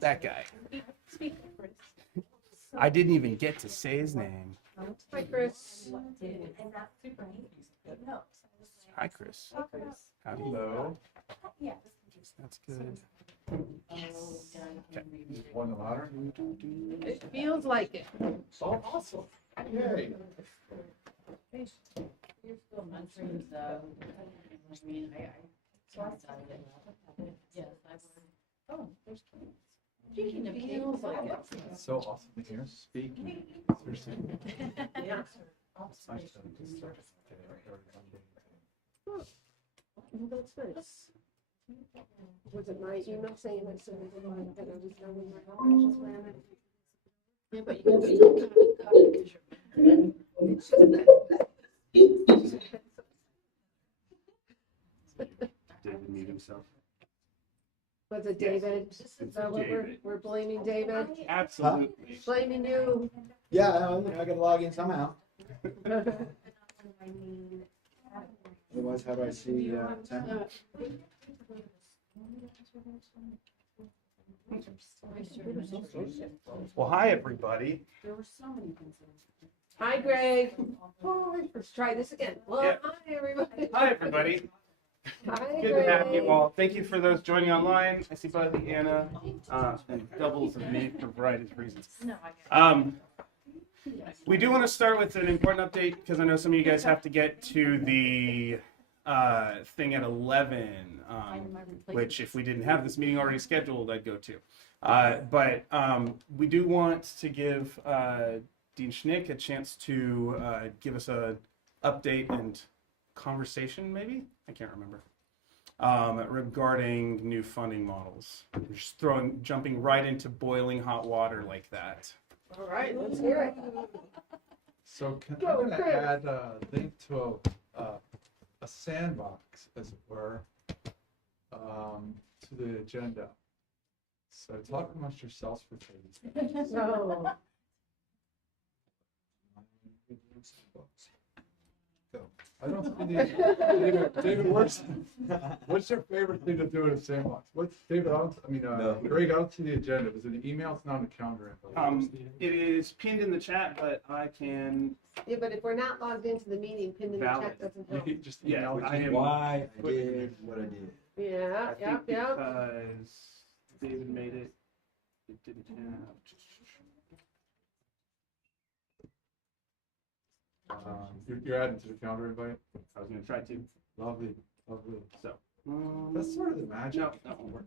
That guy. I didn't even get to say his name. Hi, Chris. Hi, Chris. Howdy. Hello. That's good. Won the lottery? It feels like it. Oh, awesome. Yay. Speaking of feels like it. It's so awesome to hear speaking. Seriously. Yeah. It's nice to just start to get That's nice. Was it my email saying that somebody that I was done with my operations plan? Yeah, but you David mute himself. Was it David? Is that what David. we're blaming David? Absolutely. Blaming you. Yeah, I gotta log in somehow. Otherwise, how do I see, Tim? Well, hi, everybody. Hi, Greg. Let's try this again. Well, Yeah. hi, everybody. Hi, everybody. Hi, Good to have you Greg. all. Thank you for those joining online. I see Buzzy, Anna, and doubles of me for a variety of reasons. We do want to start with an important update because I know some of you guys have to get to the thing at 11, which if we didn't have this meeting already scheduled, I'd go to. But we do want to give Dean Schnick a chance to give us an update and conversation, maybe? I can't remember. Regarding new funding models. We're just jumping right into boiling hot water like that. All right, let's hear it. So I'm Go, gonna Chris. add a link to a sandbox, as it were, to the agenda. So talk amongst yourselves for 30 seconds. So, Go. I don't see David, what's your favorite thing to do in a sandbox? David, Greg, I don't see the agenda. Was it an email? It's not on the calendar. It is pinned in the chat, but I can. yeah, but if we're not logged into the meeting, pinned in the Valid. chat doesn't You help. could just Yeah, email which it I to me. am- Why I did what I did. Yeah, I think yeah. because David made it. It didn't have. You're adding to the calendar invite? I was gonna try to. Lovely, lovely. So. That's sort of the magic. No, that won't work.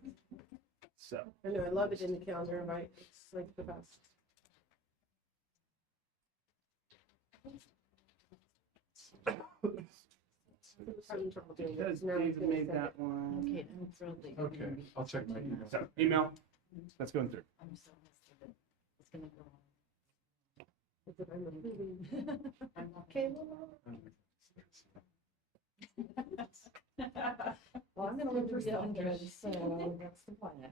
So. I know, I love it in the calendar invite. It's like the best. Having trouble doing Because this. Now it's David gonna made send that it. one. Okay, I'm thrilled that you're Okay, gonna be. I'll check my email. So email. That's going through. I'm so messed with it. It's gonna go It's if I'm approving. on. Okay, Well, I'm gonna live for 100, so that's the plan.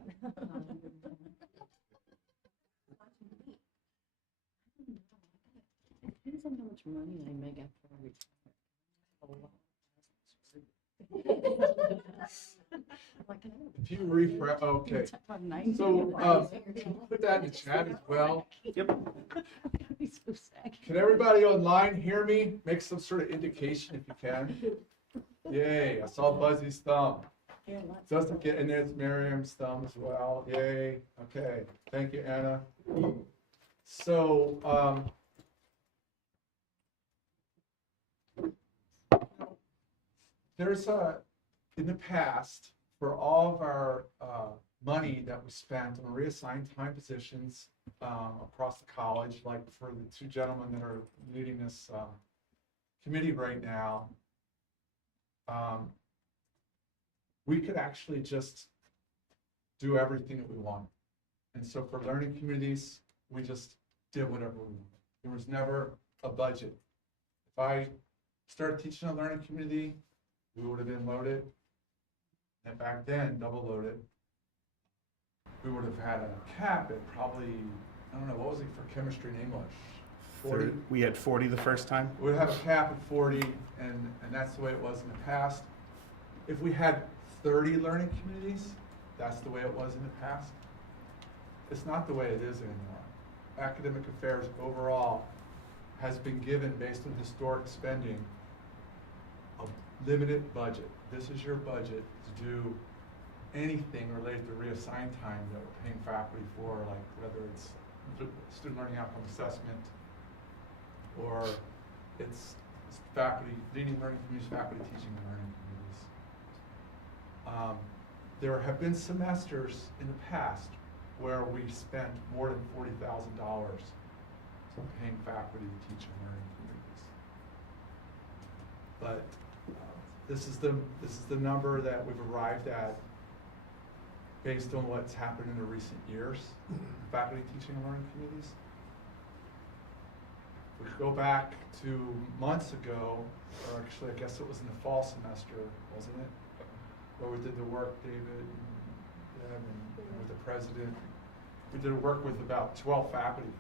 Depends on how much money I make after I retire. A lot. I'm like, can I If you refresh, okay. retire on 90? So, put that in the chat as well. Yep. He's so sad. Can everybody online hear me? Make some sort of indication if you can. Yay, I saw Buzzy's thumb. Here, let's- Doesn't get, and there's Miriam's thumb as well. Yay, okay. Thank you, Anna. So, there's in the past, for all of our money that we spent on reassigned time positions across the college, like for the two gentlemen that are leading this committee right now, we could actually just do everything that we want. And so for learning communities, we just did whatever we wanted. There was never a budget. If I started teaching a learning community, we would have been loaded. And back then, double loaded. We would have had a cap at probably, I don't know, what was it for chemistry and English? 40? We had 40 the first time. We'd have a cap at 40, and that's the way it was in the past. If we had 30 learning communities, that's the way it was in the past. it's not the way it is anymore. Academic affairs overall has been given, based on historic spending, a limited budget. This is your budget to do anything related to reassigned time that we're paying faculty for, like whether it's student learning outcome assessment, or it's faculty, leading learning communities, faculty teaching and learning communities. There have been semesters in the past where we spent more than $40,000 paying faculty to teach and learning communities. But this is the number that we've arrived at based on what's happened in the recent years, faculty teaching and learning communities. We could go back to months ago, or actually I guess it was in the fall semester, wasn't it? Where we did the work, David and Deb and with the president. We did work with about 12 faculty.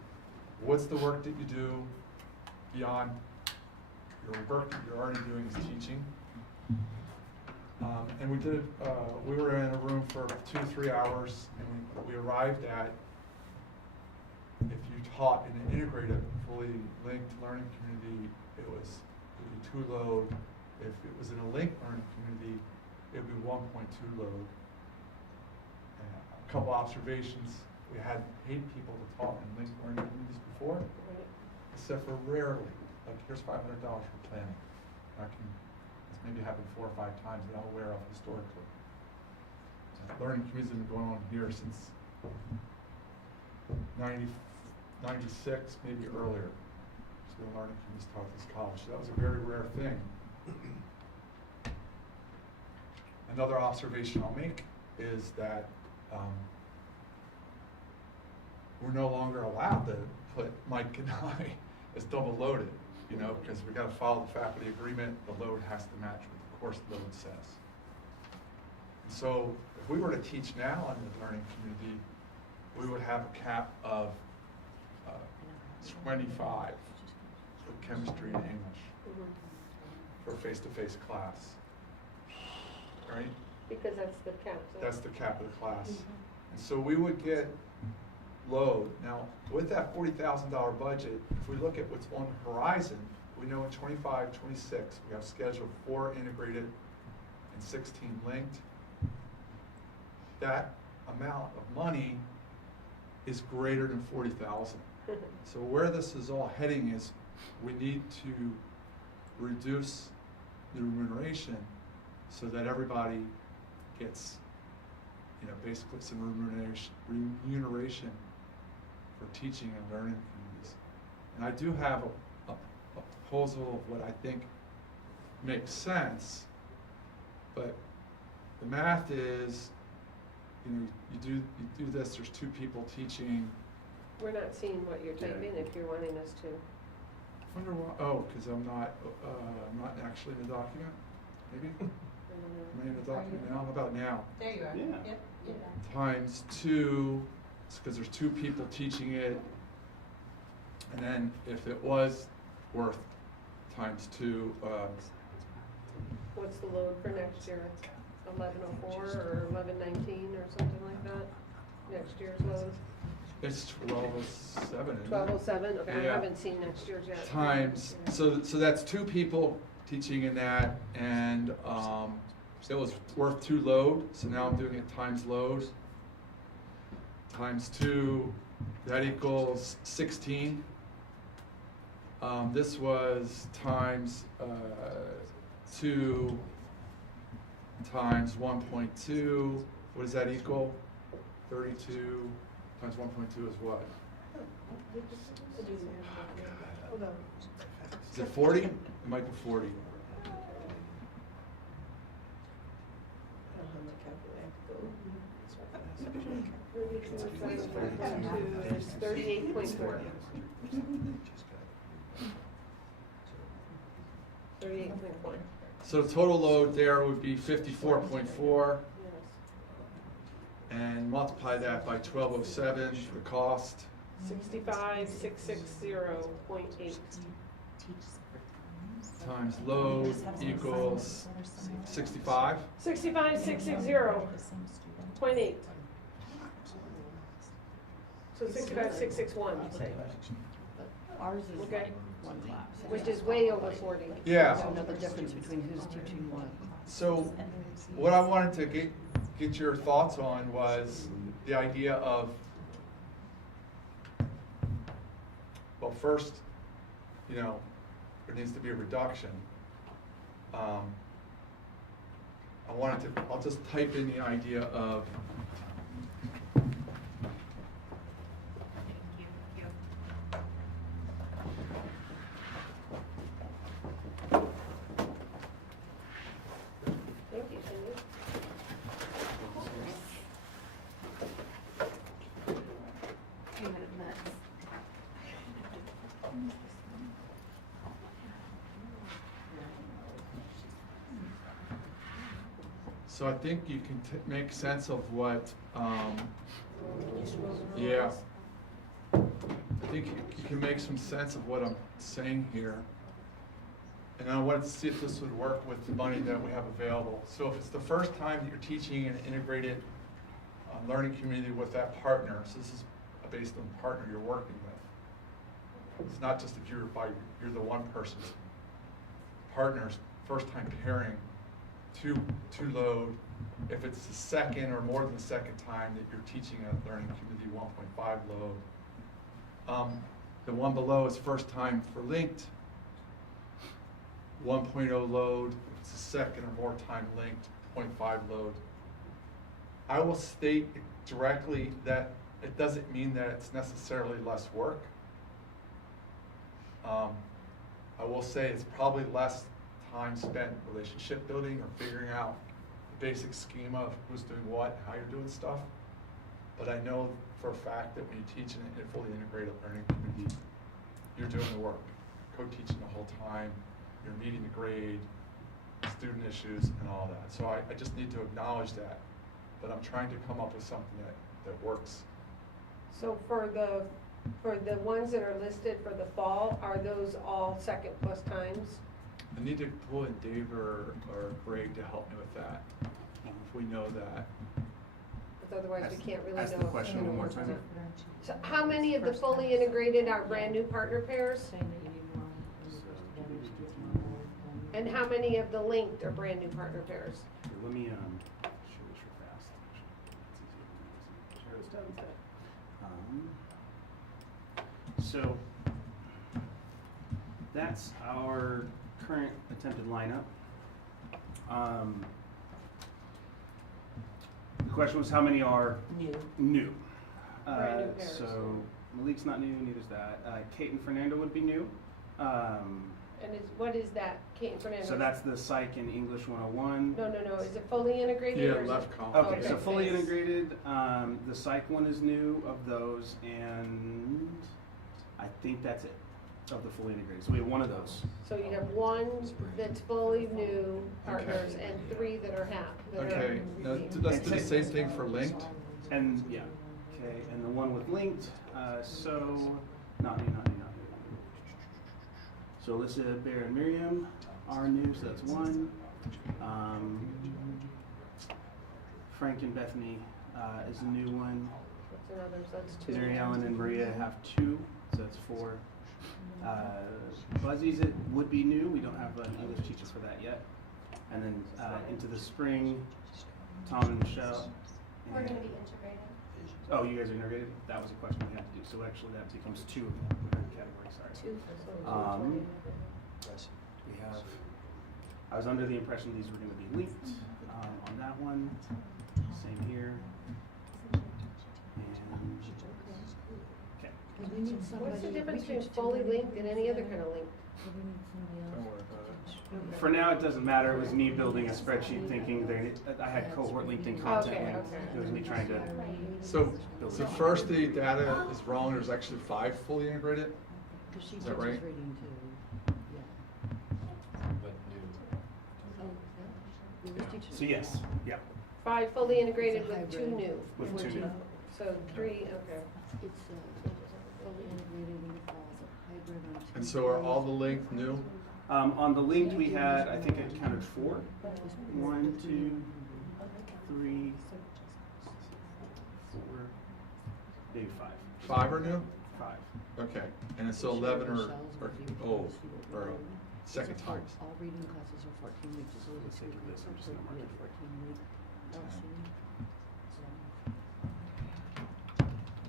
What's the work that you do beyond your work that you're already doing is teaching? And we did, we were in a room for 2-3 hours, and we arrived at, if you taught in an integrated, fully linked learning community, it would be 2 load. If it was in a linked learning community, it would be 1.2 load. And a couple observations, we hadn't paid people to taught in linked learning communities before, except for rarely, like here's $500 for planning. It's maybe happened 4 or 5 times that I'm aware of historically. Learning communities have been going on here since 96, maybe earlier. So the learning communities taught at this college. So that was a very rare thing. Another observation I'll make is that we're no longer allowed to put Mike and I as double loaded, you know, because we got to follow the faculty agreement. The load has to match what the course load says. And so if we were to teach now in the learning community, we would have a cap of 25 for chemistry and English for face-to-face class, right? Because that's the cap. So. That's the cap of the class. And so we would get load. Now, with that $40,000 budget, if we look at what's on the horizon, we know in 25, 26, we have scheduled 4 integrated and 16 linked. That amount of money is greater than 40,000. So where this is all heading is we need to reduce the remuneration so that everybody gets, you know, basically some remuneration for teaching and learning communities. And I do have a proposal of what I think makes sense, but the math is, you know, you do this, there's 2 people teaching. We're not seeing what you're typing if you're wanting us to. I wonder why, oh, because I'm not actually in the document, maybe? Am I in the document now? How about now? There you are. Yeah. Yep. Times 2, because there's 2 people teaching it. And then if it was worth times 2, What's the load for next year? 1104 or 1119 or something like that? Next year's load? it's 1207, isn't it? 1207. Okay, I Yeah. haven't seen next year's yet. Times, so that's 2 people teaching in that, and it was worth 2 load, so now I'm doing it times load. Times 2, that equals 16. This was times 2 times 1.2. What does that equal? 32 times 1.2 is what? Is it 40? It might be 40. 38.4. 38.4. So total load there would be 54.4, Yes. and multiply that by 1207, the cost. 65660.8. Times load equals 65. 65660.8. So 65661, you say, But ours is Okay. like one class. which is way over 40. I Yeah, don't know the difference between who's teaching what. so what I wanted to get your thoughts on was the idea of, well, first, you know, there needs to be a reduction. I'll just type in the idea of Thank you, Cindy. So I think you can make sense of what, yeah. I think you can make some sense of what I'm saying here. And I wanted to see if this would work with the money that we have available. So if it's the first time that you're teaching an integrated learning community with that partner, so this is based on the partner you're working with. It's not just if you're the one person's partners, first time pairing to load. If it's the second or more than the second time that you're teaching a learning community 1.5 load. The one below is first time for linked 1.0 load. If it's the second or more time linked 0.5 load. I will state directly that it doesn't mean that it's necessarily less work. I will say it's probably less time spent relationship building or figuring out the basic schema of who's doing what, how you're doing stuff. But I know for a fact that when you teach in a fully integrated learning community, you're doing the work, co-teaching the whole time, you're meeting the grade, student issues, and all that. So I just need to acknowledge that, but I'm trying to come up with something that works. So for the ones that are listed for the fall, are those all second plus times? I need to pull in Dave or Greg to help me with that, if we know that. Because otherwise we can't really know. Ask the question one more time. So how many of the fully integrated are brand new partner pairs? Saying that you need more. And how many of the linked are brand new partner pairs? Here, let me share this real fast. Actually, it's easier than this. So that's our current attempted lineup. The question was how many are New. new? Brand new pairs. So Malik's not new, neither's that. Kate and Fernando would be new. And what is that, Kate and Fernando? So that's the Psych and English 101. No, is it fully integrated? Yeah, or is left it- column. Okay, so Okay, fully thanks. integrated, the psych one is new of those, and I think that's it, of the fully integrated, so we have one of those. So you have one that's fully new partners and 3 that are half. that are- Okay, now let's do the same thing for linked. And, yeah, okay, and the one with linked, so, not new. So Alyssa, Bear, and Miriam are new, so that's one. Frank and Bethany, is a new one. What's another, so that's 2. Mary Ellen and Maria have 2, so that's 4. Buzzies, it would be new, we don't have an English teacher for that yet. And then into the spring, Tom and Michelle. We're gonna be integrated. Oh, you guys are integrated? That was a question we had to do, so actually that becomes 2 of them within the category, sorry. 2. We have, I was under the impression these were gonna be linked, on that one, same here. And, okay. Because we need somebody. What's the difference we between teach fully together, linked and any other kind of link? but we need somebody else. Don't worry about it. For now, it doesn't matter. It was me building a spreadsheet thinking that I had cohort linked in content. Okay, and okay. It was me trying to, So first the data is wrong, there's actually 5 fully integrated? Because she Is teaches that right? reading too. Yeah. Oh, English teacher. so yes, yeah. 5 fully integrated It's a with 2 hybrid. new. With 2 new. So 3, okay. It's fully integrated and hybrid on two. And so are all the linked new? On the linked, we had, I think it counted 4. 1, 2, 3, 4, maybe 5. 5 are new? 5. Okay, and so 11 are old, or second times. All reading classes are 14 weeks, so For the it's sake of this, I'm just gonna mark it. 14 week LC.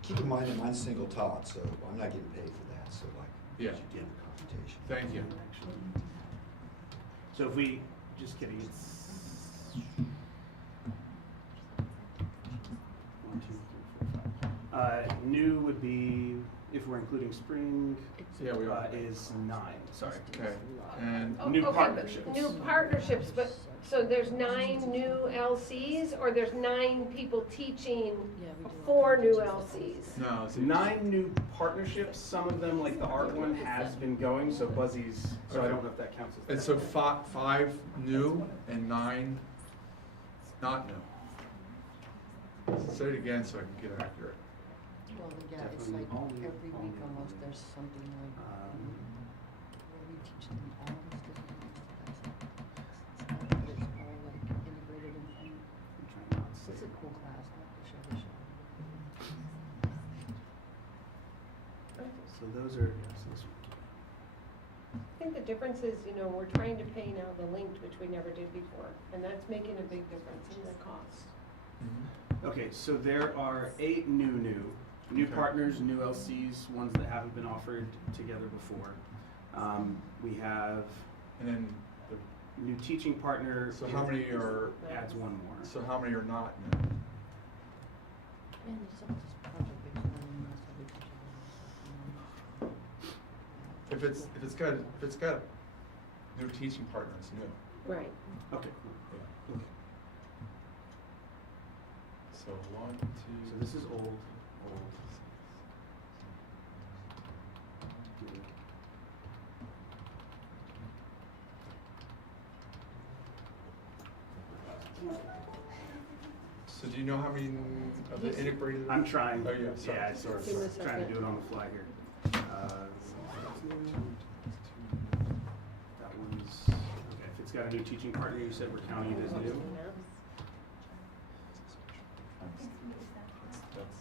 Keep in mind that mine's single taught, so I'm not getting paid for that, so like. Yeah. you should get the computation. Thank you. So if we, just kidding, it's 1, 2, 3, 4, 5. New would be, if we're including spring, Yeah, we are. is 9, sorry. Okay, and Oh, New okay, but partnerships. New partnerships, but, so there's 9 new LCs, or there's 9 people teaching Yeah, we do. 4 new LCs? no, it's 9 new partnerships, some of them, like the art one, has been going, so Buzzy's, so I don't know if that counts as. And so 5 new and 9 not new. Say it again so I can get it accurate. Well, yeah, it's Definitely like all new, every all week new. almost, there's something like, where we teach them all these different classes. It's all like integrated in one. I'm trying not to say. It's a cool class, I have to show the show. So those are, yes, this one. I think the difference is, we're trying to pay now the linked, which we never did before, and that's making a big difference in the cost. Okay, so there are 8 new Okay. partners, new LCs, ones that haven't been offered together before. We have And then, new teaching partner. so how many are, Adds 1 more. so how many are not new? And it's all just project-based learning, that's how we teach it. If it's got new teaching partner, it's new. Right. Okay, Yeah. So 1, 2. so this is old. So do you know how many of the integrated? I'm trying. Oh, yeah, sorry. Yeah, sort Give me a of trying to second. do it on the fly here. That one's, okay, if it's got a new teaching partner, you said we're counting it as new? That's,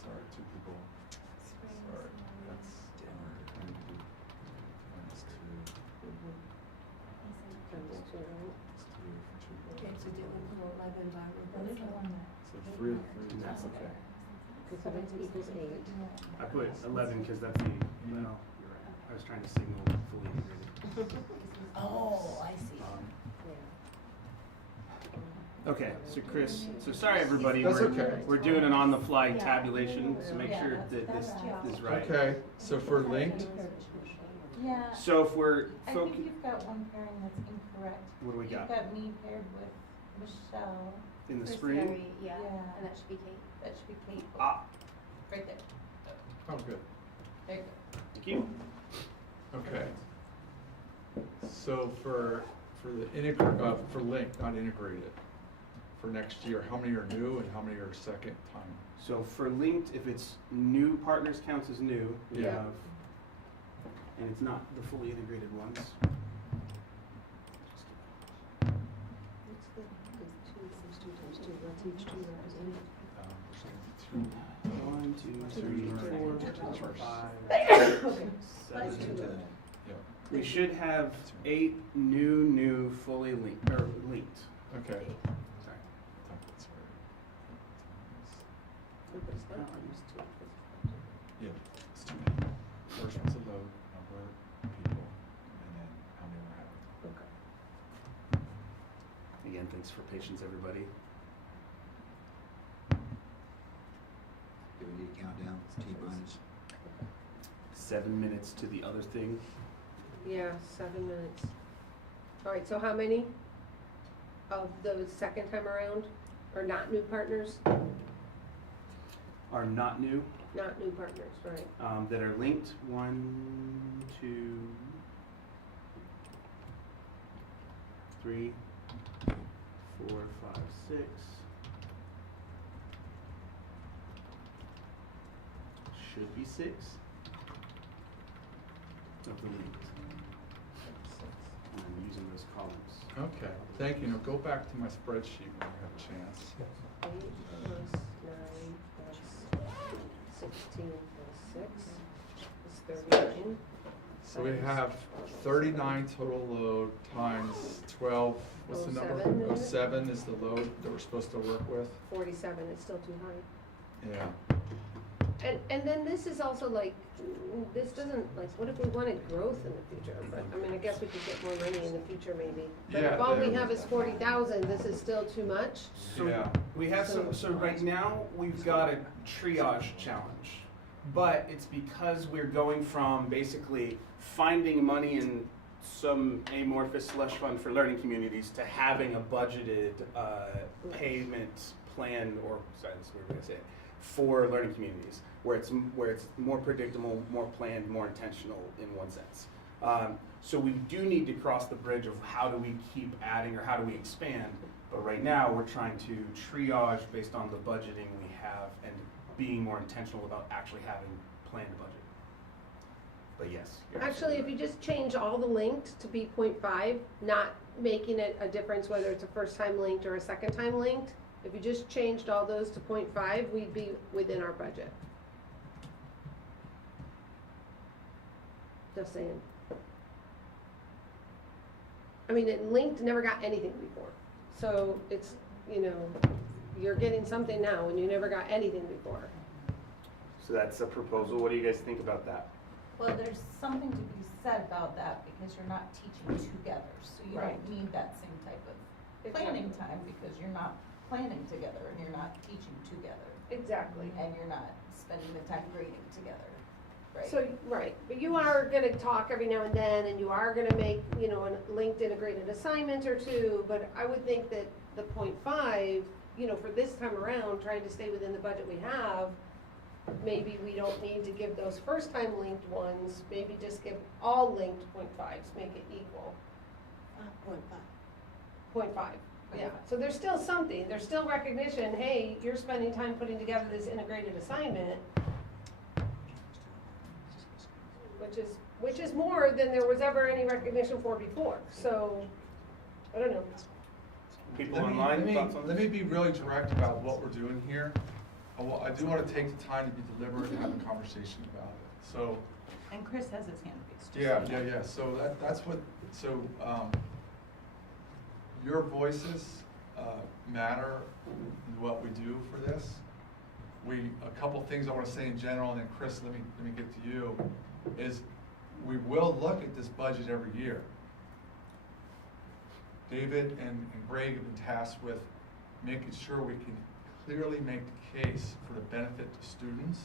sorry, 2 people. Sorry, that's. Minus 2. Times 2, right? Okay, so do we put 11 by reverse? So 3, And that's okay. Because so that's equals 8. I put 11 because that's the, well, you're right. I was trying to signal fully integrated. Oh, I see. Okay, so Chris, so sorry everybody, That's we're, okay. we're doing an on-the-fly tabulation, so make sure that this is right. Okay, so for linked, Yeah, So if we're I focused, think you've got one pairing that's incorrect. what do we got? You've got me paired with Michelle. In the Chris spring? Berry, yeah, Yeah. and that should be Kate. That should be Kate. Ah, Right there. oh, good, There you go. thank you. okay. So for the for linked, not integrated, for next year, how many are new and how many are second time? So for linked, if it's new partners counts as new, we Yeah. have, and it's not the fully integrated ones. What's the 2 times 2 times 2, what's each 2 represented? We're saying 1, 2, 3, 4, 5, 6, 7. 2, yeah, We should have 8 new fully linked, or linked, okay. sorry. That's right. Yeah, it's 2 people. First one's a load, number of people, and then how many we're having. Again, thanks for patience, everybody. Do we need a countdown? It's T-minus. 7 minutes to the other thing. Yeah, 7 minutes. All right, so how many of those second time around are not new partners? Are not new, Not new partners, right? that are linked. 1, 2, 3, 4, 5, 6. Should be 6 of the linked. And I'm using those columns. Okay, thank you. Now go back to my spreadsheet when you have a chance. 8 plus 9 plus 16 plus 6 is 39. So we have 39 total load times 12, what's the number? 07, isn't it? 07 is the load that we're supposed to work with. 47 is still too high. Yeah. And then this is also like, this doesn't, like, what if we wanted growth in the future? But, I mean, I guess we could get more money in the future maybe. But Yeah, if all we yeah. have is 40,000, this is still too much? So Yeah. we have some, so right now, we've got a triage challenge. But it's because we're going from basically finding money in some amorphous slush fund for learning communities to having a budgeted payment plan, or sorry, that's the weird way to say it, for learning communities, where it's more predictable, more planned, more intentional in one sense. So we do need to cross the bridge of how do we keep adding or how do we expand. But right now, we're trying to triage based on the budgeting we have and being more intentional about actually having planned budget. But yes. you're Actually, if absolutely you just change all the linked to be 0.5, not making it a difference whether it's a first time linked or a second time linked, if you just changed all those to 0.5, we'd be within our budget. Just saying. I mean, it linked never got anything before. So it's, you know, you're getting something now and you never got anything before. So that's a proposal. What do you guys think about that? Well, there's something to be said about that because you're not teaching together, so you Right. don't need that same type of planning time because you're not planning together and you're not teaching together Exactly. and you're not spending the time grading together, right? So, right, but you are gonna talk every now and then, and you are gonna make, you know, a linked integrated assignment or two, but I would think that the 0.5, you know, for this time around, trying to stay within the budget we have, maybe we don't need to give those first time linked ones, maybe just give all linked 0.5s, make it equal. 0.5, yeah, so there's still something, there's still recognition, hey, you're spending time putting together this integrated assignment, which is more than there was ever any recognition for before, so, I don't know. People Let online, me, thoughts on let this? me be really direct about what we're doing here. I do want to take the time to be deliberate and have a conversation about it. So, And Chris has his hand raised. yeah. So that's what, so, your voices, matter in what we do for this. A couple things I want to say in general, and then Chris, let me get to you, is we will look at this budget every year. David and Greg have been tasked with making sure we can clearly make the case for the benefit to students.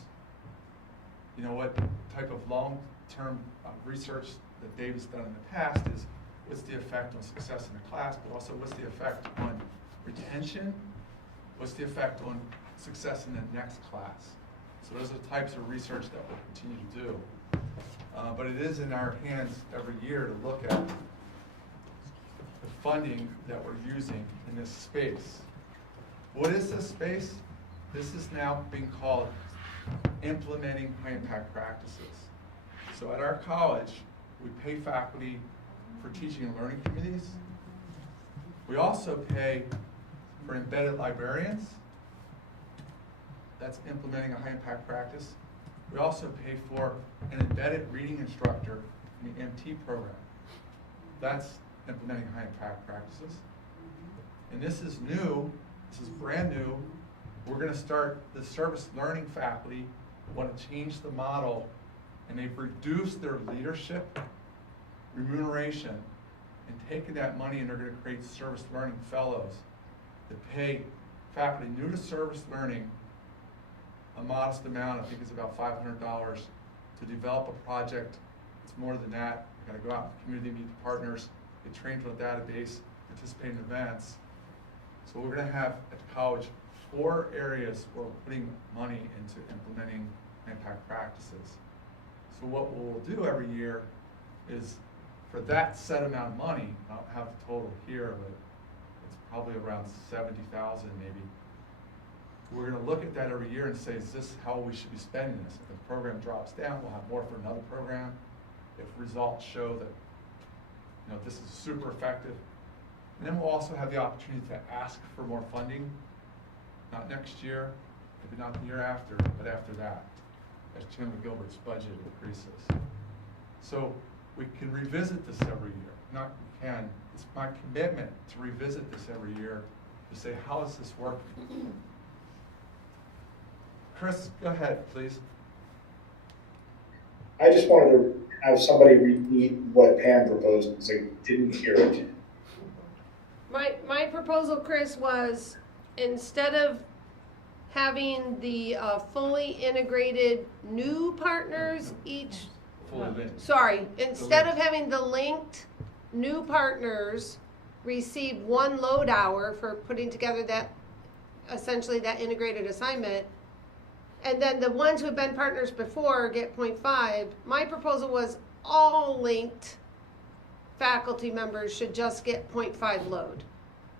You know, what type of long-term research that David's done in the past is what's the effect on success in the class, but also what's the effect on retention, what's the effect on success in the next class. So those are the types of research that we'll continue to do. But it is in our hands every year to look at the funding that we're using in this space. What is this space? This is now being called implementing high impact practices. So at our college, we pay faculty for teaching and learning committees. We also pay for embedded librarians. That's implementing a high impact practice. We also pay for an embedded reading instructor in the MT program. That's implementing high impact practices. And this is new, this is brand new. We're gonna start, the service learning faculty want to change the model, and they've reduced their leadership remuneration and taken that money, and they're gonna create service learning fellows that pay faculty new to service learning a modest amount, I think it's about $500, to develop a project. It's more than that. You gotta go out in the community, meet the partners, get trained on a database, participate in events. So we're gonna have at the college 4 areas where we're putting money into implementing impact practices. So what we'll do every year is, for that set amount of money, I don't have the total here, but it's probably around 70,000 maybe. We're gonna look at that every year and say, is this how we should be spending this? If the program drops down, we'll have more for another program. If results show that, you know, this is super effective. And then we'll also have the opportunity to ask for more funding, not next year, maybe not the year after, but after that. as Chairman Gilbert's budget increases. So we can revisit this every year. Not we can, it's my commitment to revisit this every year, to say, how is this working? Chris, go ahead, please. I just wanted to have somebody repeat what Pam proposed, because I didn't hear it. My proposal, Chris, was instead of having the fully integrated new partners each, Fully linked. sorry, instead of having the linked new partners receive one load hour for putting together that, essentially that integrated assignment, and then the ones who have been partners before get 0.5, my proposal was all linked faculty members should just get 0.5 load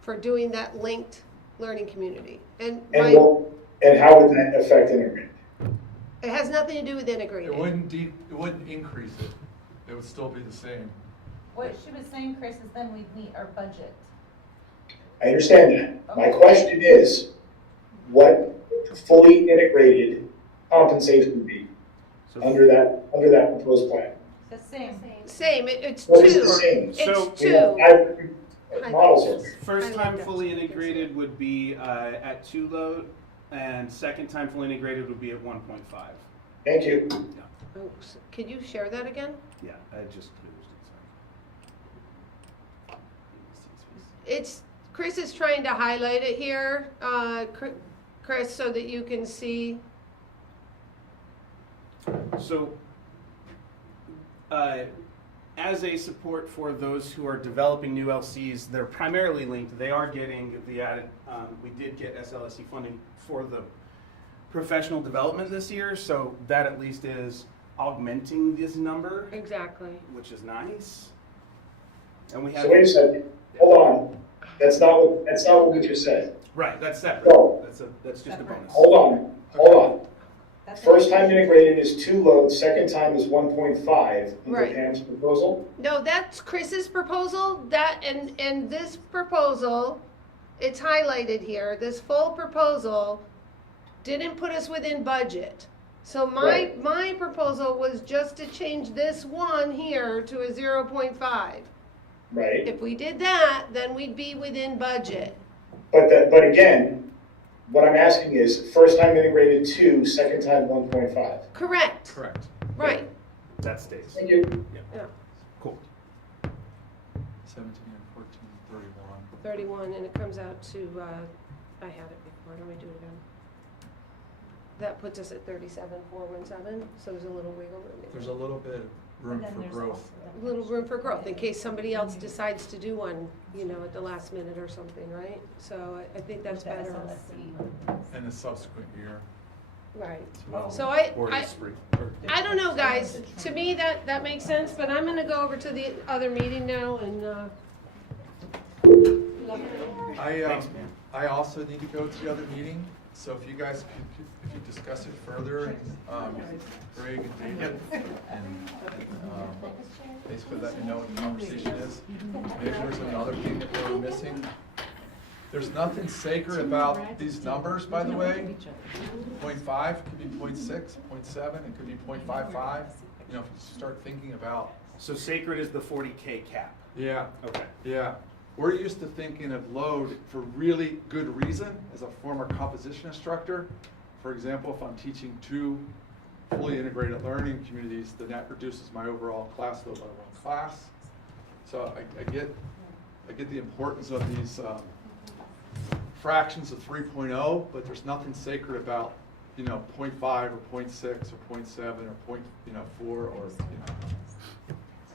for doing that linked learning community. And And how would that affect integrated? it has nothing to do with integrated. It wouldn't increase it. It would still be the same. What she was saying, Chris, is then we'd meet our budget. I understand that. My question is, what fully integrated compensation would be So, under that proposed plan? The same. Same, it's What two. is the same? So- It's two. Models are. first time Okay. fully integrated would be at 2 load, and second time fully integrated would be at 1.5. Thank you. Oh, could you share that again? Yeah, I just closed it. Sorry. It's, Chris is trying to highlight it here, Chris, so that you can see. So, as a support for those who are developing new LCs, they're primarily linked. They are getting the added, we did get SLSC funding for the professional development this year, so that at least is augmenting this number, Exactly. which is nice. And we have. So wait a second, hold on. That's not what we just said. Right, that's separate. No. That's just a Separate. bonus. Hold on. That's First time integrated is 2 loads, second time is 1.5 under Right. Pam's proposal. No, that's Chris's proposal, and this proposal, it's highlighted here, this full proposal didn't put us within budget. So my proposal was just to change this one here to a 0.5. Right? If we did that, then we'd be within budget. But again, what I'm asking is, first time integrated 2, second time 1.5. Correct, Correct. right. That stays. Thank you. Cool. 17 and 14, 31. 31, and it comes out to, I had it before, let me do it again. That puts us at 37,417, so there's a little wiggle room. There's a little bit of room for growth. Little room for growth, in case somebody else decides to do one, at the last minute or something, right? So I think that's With the better. SLSE. In the subsequent year Right. as well. So Or I the spring. I don't know, guys, to me, that makes sense, but I'm gonna go over to the other meeting now and, Thanks, man. I also need to go to the other meeting, so if you guys if you discuss it further, Greg and David, and basically let me know what the conversation is. Maybe there's another thing that we're missing. There's nothing sacred about these numbers, by the way. 0.5 could be 0.6, 0.7, it could be 0.55. If you start thinking about. So sacred is the 40K cap. Yeah. Okay. Yeah, we're used to thinking of load for really good reason as a former composition instructor. For example, if I'm teaching 2 fully integrated learning communities, then that reduces my overall class load by 1 class. So I get the importance of these fractions of 3.0, but there's nothing sacred about 0.5 or 0.6 or 0.7 or 0.4 or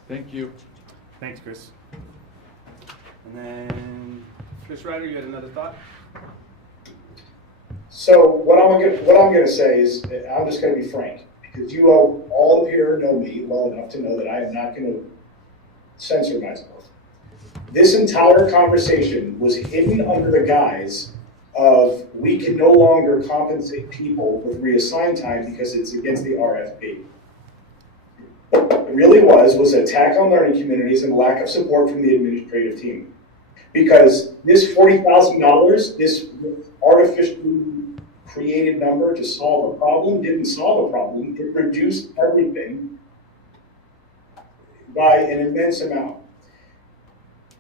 Thank you. Thanks, Chris. And then, Chris Ryder, you had another thought? So what I'm gonna say is, I'm just gonna be frank, because you all of here know me well enough to know that I am not gonna censor myself. This entire conversation was hidden under the guise of we can no longer compensate people with reassigned time because it's against the RFP. What it really was an attack on learning communities and lack of support from the administrative team. Because this $40,000, this artificially created number to solve a problem didn't solve a problem. It reduced everything by an immense amount.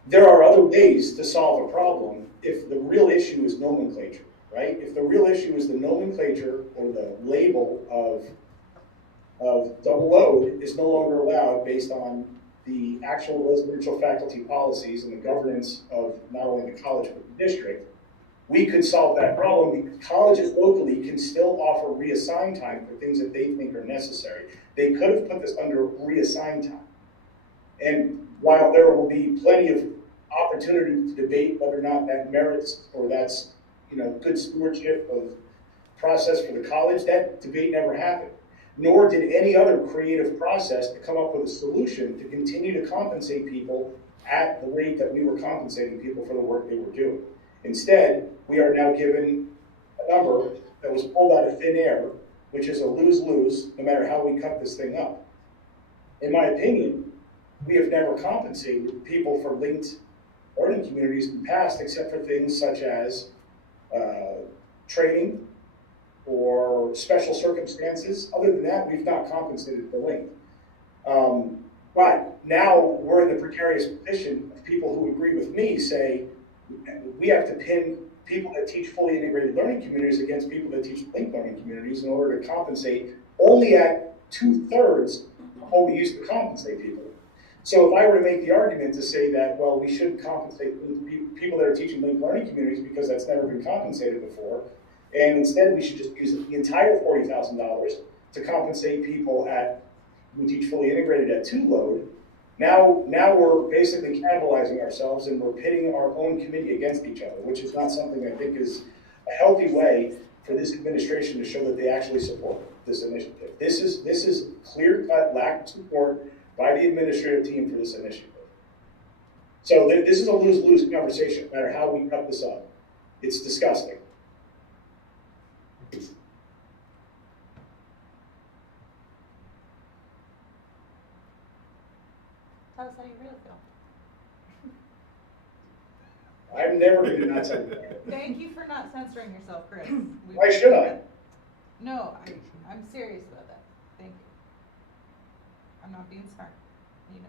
There are other ways to solve a problem if the real issue is nomenclature, right? If the real issue is the nomenclature or the label of double load is no longer allowed based on the actual residential faculty policies and the governance of not only the college but the district, we could solve that problem because colleges locally can still offer reassigned time for things that they think are necessary. They could have put this under reassigned time. And while there will be plenty of opportunity to debate whether or not that merits or that's, good stewardship of process for the college, that debate never happened. Nor did any other creative process to come up with a solution to continue to compensate people at the rate that we were compensating people for the work they were doing. Instead, we are now given a number that was pulled out of thin air, which is a lose-lose no matter how we cut this thing up. In my opinion, we have never compensated people for linked learning communities in the past except for things such as training or special circumstances. Other than that, we've not compensated for linked. But now we're in the precarious position of people who agree with me say, we have to pin people that teach fully integrated learning communities against people that teach linked learning communities in order to compensate only at 2/3 of what we used to compensate people. So if I were to make the argument to say that, well, we shouldn't compensate people that are teaching linked learning communities because that's never been compensated before, and instead we should just use the entire $40,000 to compensate people who teach fully integrated at 2 load, now we're basically cannibalizing ourselves and we're pitting our own committee against each other, which is not something I think is a healthy way for this administration to show that they actually support this initiative. This is clear-cut lack of support by the administrative team for this initiative. So this is a lose-lose conversation, no matter how we cut this up. It's disgusting. Tell us how you really feel. I'm never going to not say that. Thank you for not censoring yourself, Chris. Why should I? No, I'm serious about that. Thank you. I'm not being smart, you know.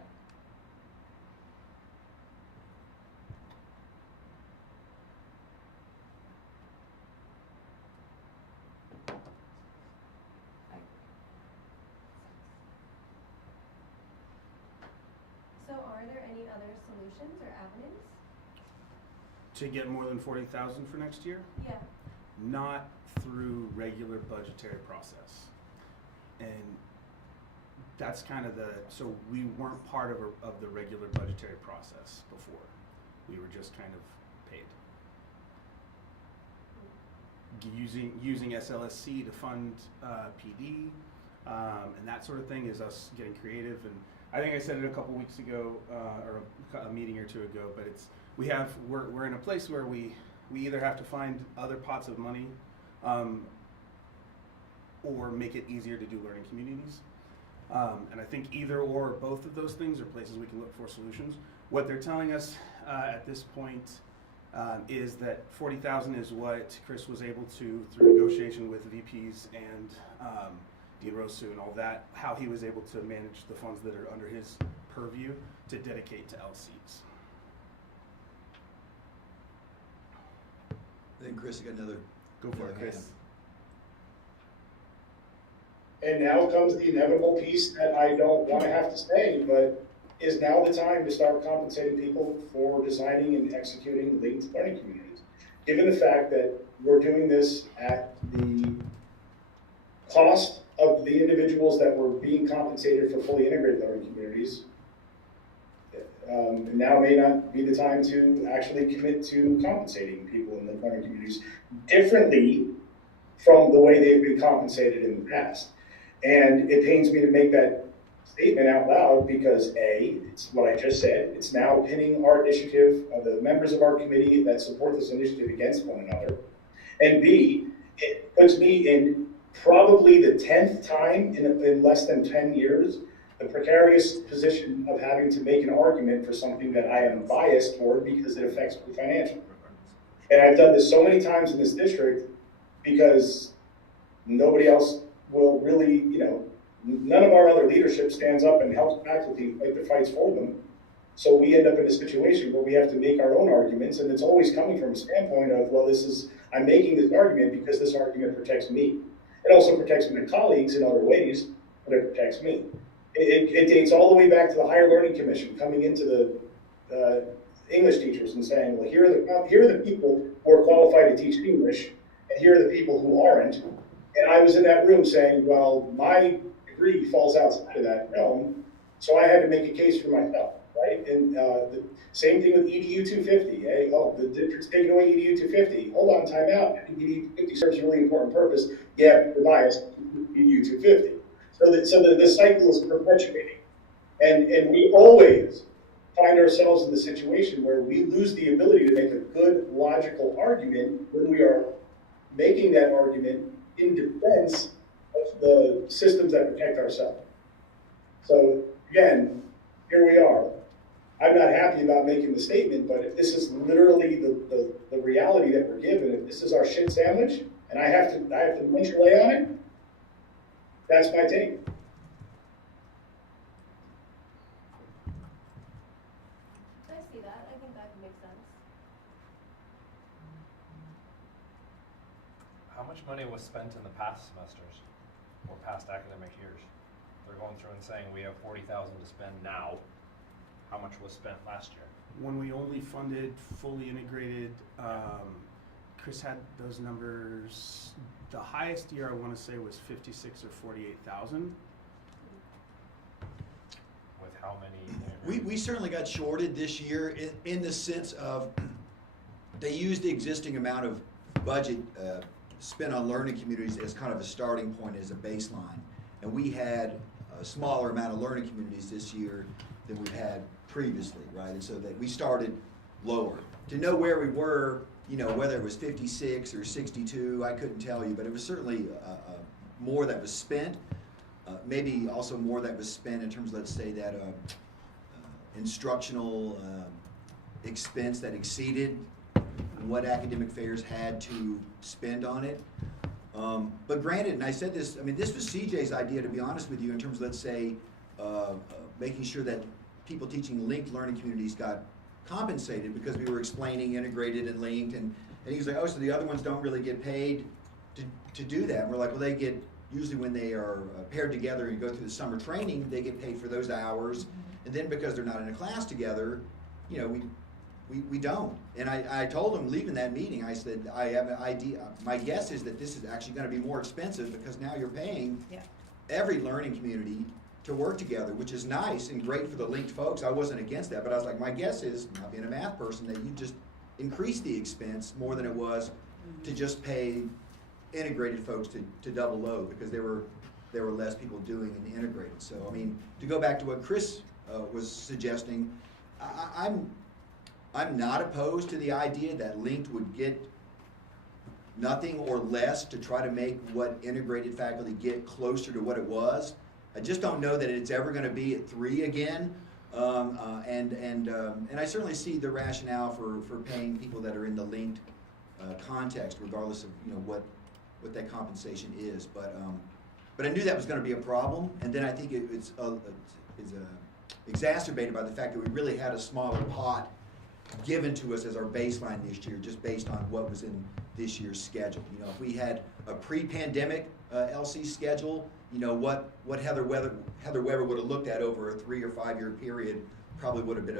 So are there any other solutions or avenues? To get more than 40,000 for next year? Yeah. Not through regular budgetary process. And that's kind of so we weren't part of the regular budgetary process before. We were just kind of paid. Using SLSC to fund PD and that sort of thing is us getting creative. And I think I said it a couple weeks ago or a meeting or two ago, but we're in a place where we either have to find other pots of money or make it easier to do learning communities. And I think either or both of those things are places we can look for solutions. What they're telling us at this point is that 40,000 is what Chris was able to, through negotiation with VPs and Dean Rosu and all that, how he was able to manage the funds that are under his purview to dedicate to LCs. I think Chris, you got another. Go for it, Chris. And now comes the inevitable piece that I don't want to have to say, but is now the time to start compensating people for designing and executing linked learning communities. Given the fact that we're doing this at the cost of the individuals that were being compensated for fully integrated learning communities, now may not be the time to actually commit to compensating people in the learning communities differently from the way they've been compensated in the past. And it pains me to make that statement out loud because A, it's what I just said, it's now pinning our initiative, the members of our committee that support this initiative against one another. And B, it puts me in probably the 10th time in less than 10 years, the precarious position of having to make an argument for something that I am biased toward because it affects me financially. And I've done this so many times in this district because nobody else will really, none of our other leadership stands up and helps faculty fight the fights for them. So we end up in a situation where we have to make our own arguments, and it's always coming from a standpoint of, well, I'm making this argument because this argument protects me. It also protects my colleagues in other ways, but it protects me. It dates all the way back to the Higher Learning Commission coming into the English teachers and saying, well, here are the people who are qualified to teach English, and here are the people who aren't. And I was in that room saying, well, my degree falls outside of that realm, so I had to make a case for myself, right? And the same thing with EDU 250. Hey, the district's taking away EDU 250. Hold on, time out. I think EDU 250 serves a really important purpose. Yeah, we're biased. EDU 250. So the cycle is perpetuating. And we always find ourselves in the situation where we lose the ability to make a good, logical argument when we are making that argument in defense of the systems that protect ourselves. So again, here we are. I'm not happy about making the statement, but if this is literally the reality that we're given, if this is our shit sandwich, and I have to munch or lay on it, that's my take. I see that. I think that makes sense. How much money was spent in the past semesters or past academic years? They're going through and saying we have 40,000 to spend now. How much was spent last year? When we only funded fully integrated, Chris had those numbers. The highest year I want to say was 56 or 48,000. With how many? We certainly got shorted this year in the sense of they used the existing amount of budget spent on learning communities as kind of a starting point, as a baseline. And we had a smaller amount of learning communities this year than we've had previously, right? And so that we started lower. To know where we were, whether it was 56 or 62, I couldn't tell you, but it was certainly more that was spent. Maybe also more that was spent in terms of, let's say, that instructional expense that exceeded what academic fairs had to spend on it. But granted, and I said this, this was CJ's idea, to be honest with you, in terms of, let's say, making sure that people teaching linked learning communities got compensated, because we were explaining integrated and linked, and he was like, oh, so the other ones don't really get paid to do that. And we're like, well, they get, usually when they are paired together and go through the summer training, they get paid for those hours, and then because they're not in a class together, we don't. And I told him leaving that meeting, I said, I have an idea, my guess is that this is actually going to be more expensive, because now you're paying every learning community to work together, which is nice and great for the linked folks. I wasn't against that, but I was like, my guess is, not being a math person, that you just increase the expense more than it was to just pay integrated folks to double load, because there were less people doing an integrated. So to go back to what Chris was suggesting, I'm not opposed to the idea that linked would get nothing or less to try to make what integrated faculty get closer to what it was. I just don't know that it's ever going to be at 3 again, and I certainly see the rationale for paying people that are in the linked context, regardless of what that compensation is. But I knew that was going to be a problem, and then I think it's exacerbated by the fact that we really had a smaller pot given to us as our baseline this year, just based on what was in this year's schedule. If we had a pre-pandemic LC schedule, what Heather Weber would have looked at over a 3 or 5 year period probably would have been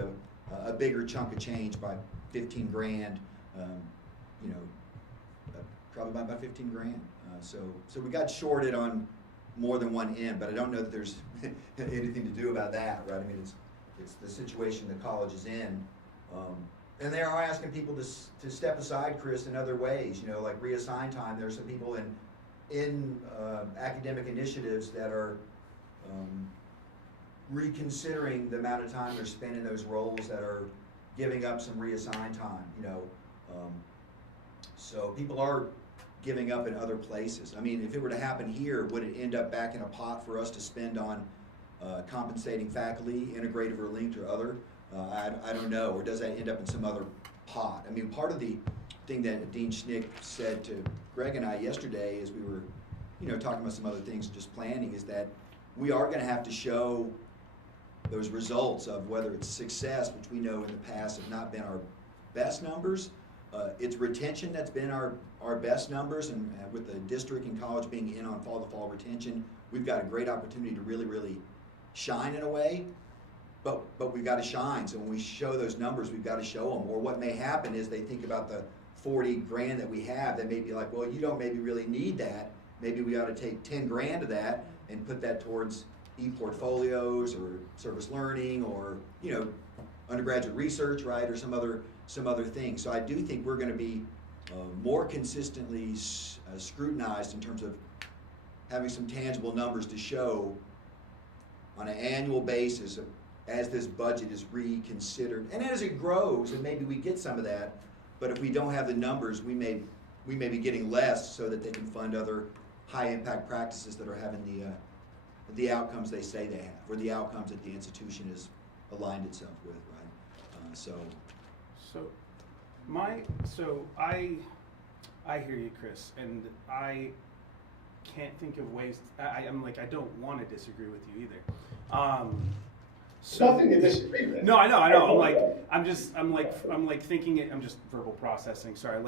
a bigger chunk of change by 15 grand. Probably by about 15 grand. So we got shorted on more than one end, but I don't know that there's anything to do about that, right? It's the situation the college is in. And they are asking people to step aside, Chris, in other ways, like reassign time. There's some people in academic initiatives that are reconsidering the amount of time they're spending in those roles, that are giving up some reassigned time, so people are giving up in other places. If it were to happen here, would it end up back in a pot for us to spend on compensating faculty, integrative or linked or other? I don't know. Or does that end up in some other pot? Part of the thing that Dean Schnick said to Greg and I yesterday, as we were, talking about some other things, just planning, is that we are gonna have to show those results of whether it's success, which we know in the past have not been our best numbers. It's retention that's been our best numbers, and with the district and college being in on fall-to-fall retention, we've got a great opportunity to really, really shine in a way, but we've got to shine. So when we show those numbers, we've got to show them. Or what may happen is they think about the 40 grand that we have, they may be like, well, you don't maybe really need that. Maybe we ought to take 10 grand of that and put that towards e-portfolios or service learning or, undergraduate research, right, or some other thing. So I do think we're going to be more consistently scrutinized in terms of having some tangible numbers to show on an annual basis as this budget is reconsidered. And as it grows, and maybe we get some of that, but if we don't have the numbers, we may be getting less so that they can fund other high-impact practices that are having the outcomes they say they have, or the outcomes that the institution has aligned itself with, right? I hear you, Chris, and I can't think of ways. I'm like, I don't want to disagree with you either. Nothing to disagree with. No, I know. I'm just thinking it. I'm just verbal processing. Sorry.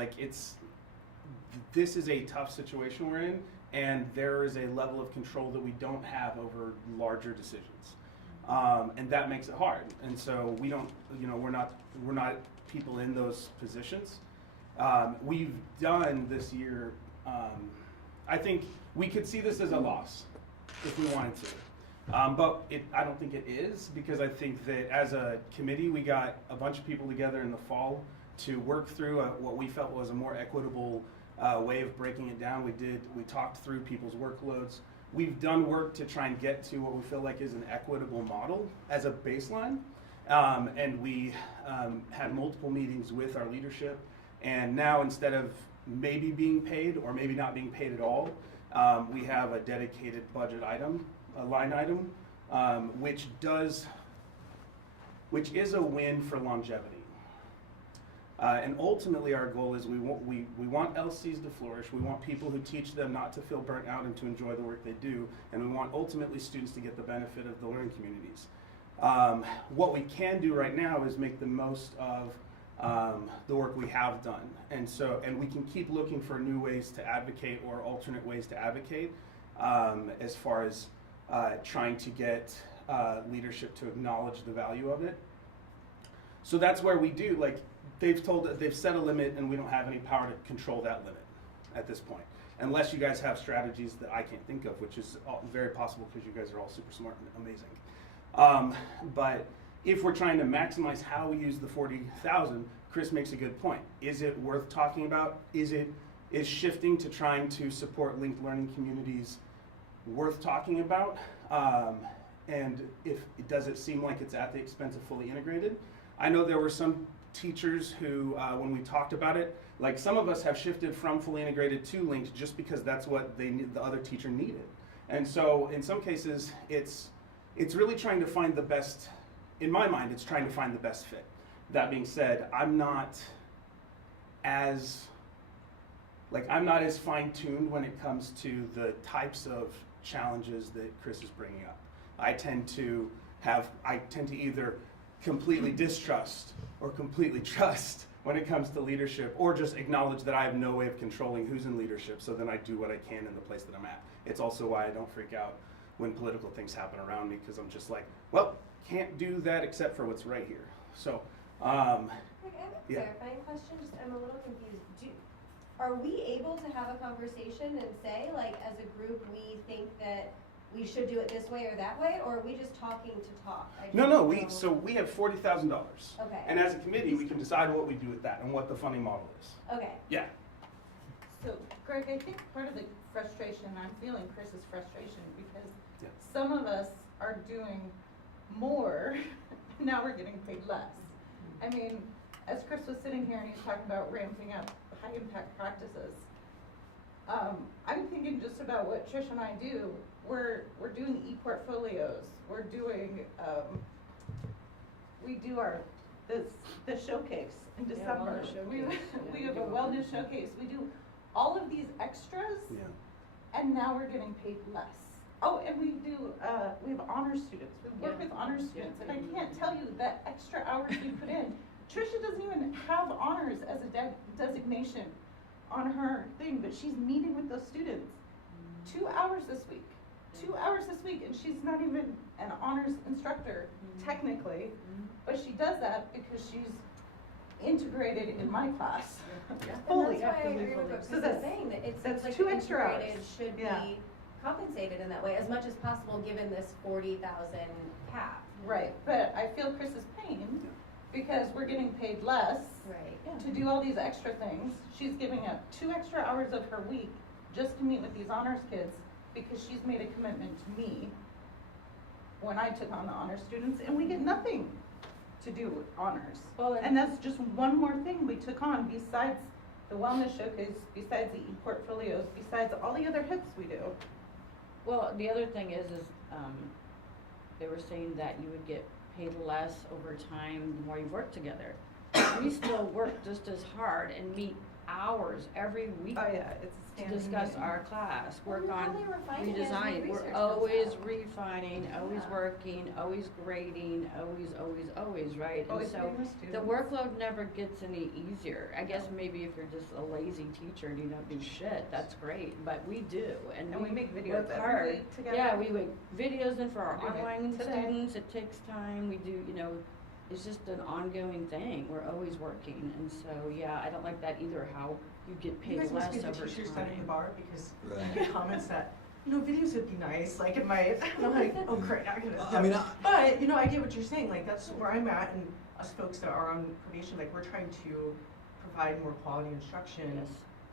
This is a tough situation we're in, and there is a level of control that we don't have over larger decisions. And that makes it hard. And so we don't, we're not people in those positions. We've done this year, I think we could see this as a loss if we wanted to. But I don't think it is, because I think that as a committee, we got a bunch of people together in the fall to work through what we felt was a more equitable way of breaking it down. We talked through people's workloads. We've done work to try and get to what we feel like is an equitable model as a baseline. And we had multiple meetings with our leadership. And now, instead of maybe being paid or maybe not being paid at all, we have a dedicated budget item, a line item, which is a win for longevity. And ultimately, our goal is we want LCs to flourish. We want people who teach them not to feel burnt out and to enjoy the work they do. And we want ultimately students to get the benefit of the learning communities. What we can do right now is make the most of the work we have done. And we can keep looking for new ways to advocate or alternate ways to advocate as far as trying to get leadership to acknowledge the value of it. So that's where we do, they've set a limit, and we don't have any power to control that limit at this point, unless you guys have strategies that I can't think of, which is very possible because you guys are all super smart and amazing. But if we're trying to maximize how we use the 40,000, Chris makes a good point. Is it worth talking about? Is shifting to trying to support linked learning communities worth talking about? And does it seem like it's at the expense of fully integrated? I know there were some teachers who, when we talked about it, some of us have shifted from fully integrated to linked just because that's what the other teacher needed. And so in some cases, it's really trying to find the best, in my mind, it's trying to find the best fit. That being said, I'm not as fine-tuned when it comes to the types of challenges that Chris is bringing up. I tend to either completely distrust or completely trust when it comes to leadership, or just acknowledge that I have no way of controlling who's in leadership, so then I do what I can in the place that I'm at. It's also why I don't freak out when political things happen around me, because I'm just like, well, can't do that except for what's right here. So, I have a yeah. clarifying question, I'm a little confused. Are we able to have a conversation and say, as a group, we think that we should do it this way or that way, or are we just talking to talk? No, we have $40,000. Okay. And as a committee, we can decide what we do with that and what the funding model is. Okay. Yeah. So, Greg, I think part of the frustration, I'm feeling Chris's frustration, because Yeah. some of us are doing more, now we're getting paid less. I mean, as Chris was sitting here and he's talking about ramping up high impact practices, I'm thinking just about what Trish and I do. We're doing e-portfolios. We're doing, we do the showcase in December. wellness showcase. We have a wellness showcase. We do all of these extras, Yeah. and now we're getting paid less. Oh, and we do, we have honor students, we work with honor students, and I can't tell you that extra hours we put in. Trisha doesn't even have honors as a designation on her thing, but she's meeting with those students 2 hours this week. 2 hours this week, and she's not even an honors instructor technically, but she does that because she's integrated in my class. And Fully. that's why I agree with what So Chris is that's- saying, that it that's seems like 2 extra hours. integrated should Yeah. be compensated in that way as much as possible, given this 40,000 cap. Right, but I feel Chris's pain because we're getting paid less Right. to do all these extra things. She's giving up 2 extra hours of her week just to meet with these honors kids because she's made a commitment to me when I took on the honor students, and we get nothing to do with honors. Well, And that's just one more thing we took on besides the wellness showcase, besides the e-portfolios, besides all the other hits we do. Well, the other thing is, they were saying that you would get paid less over time the more you work together. We still work just as hard and meet hours every week Oh, yeah, it's a to standing discuss meeting. our class, Well, work we're on probably refining as new redesign. research We're comes always out. refining, always Yeah. working, always grading, always, right? And Always so meeting with the students. workload never gets any easier. I guess maybe if you're just a lazy teacher and you don't do shit, that's great, but we do, and And we make videos work every hard. week together. Yeah, we make videos in for our We're doing it online today. students, it takes time, we do, it's just an ongoing thing, we're always working, and so, yeah, I don't like that either, how you get You paid guys must less be the over teachers setting the time. bar, because I Right. get comments that, videos would be nice, like in my, and I'm like, oh great, I gotta. I mean, But, I get what you're saying, like, that's where I'm at, and us folks that are on probation, like, we're trying to provide more quality instruction. Yes.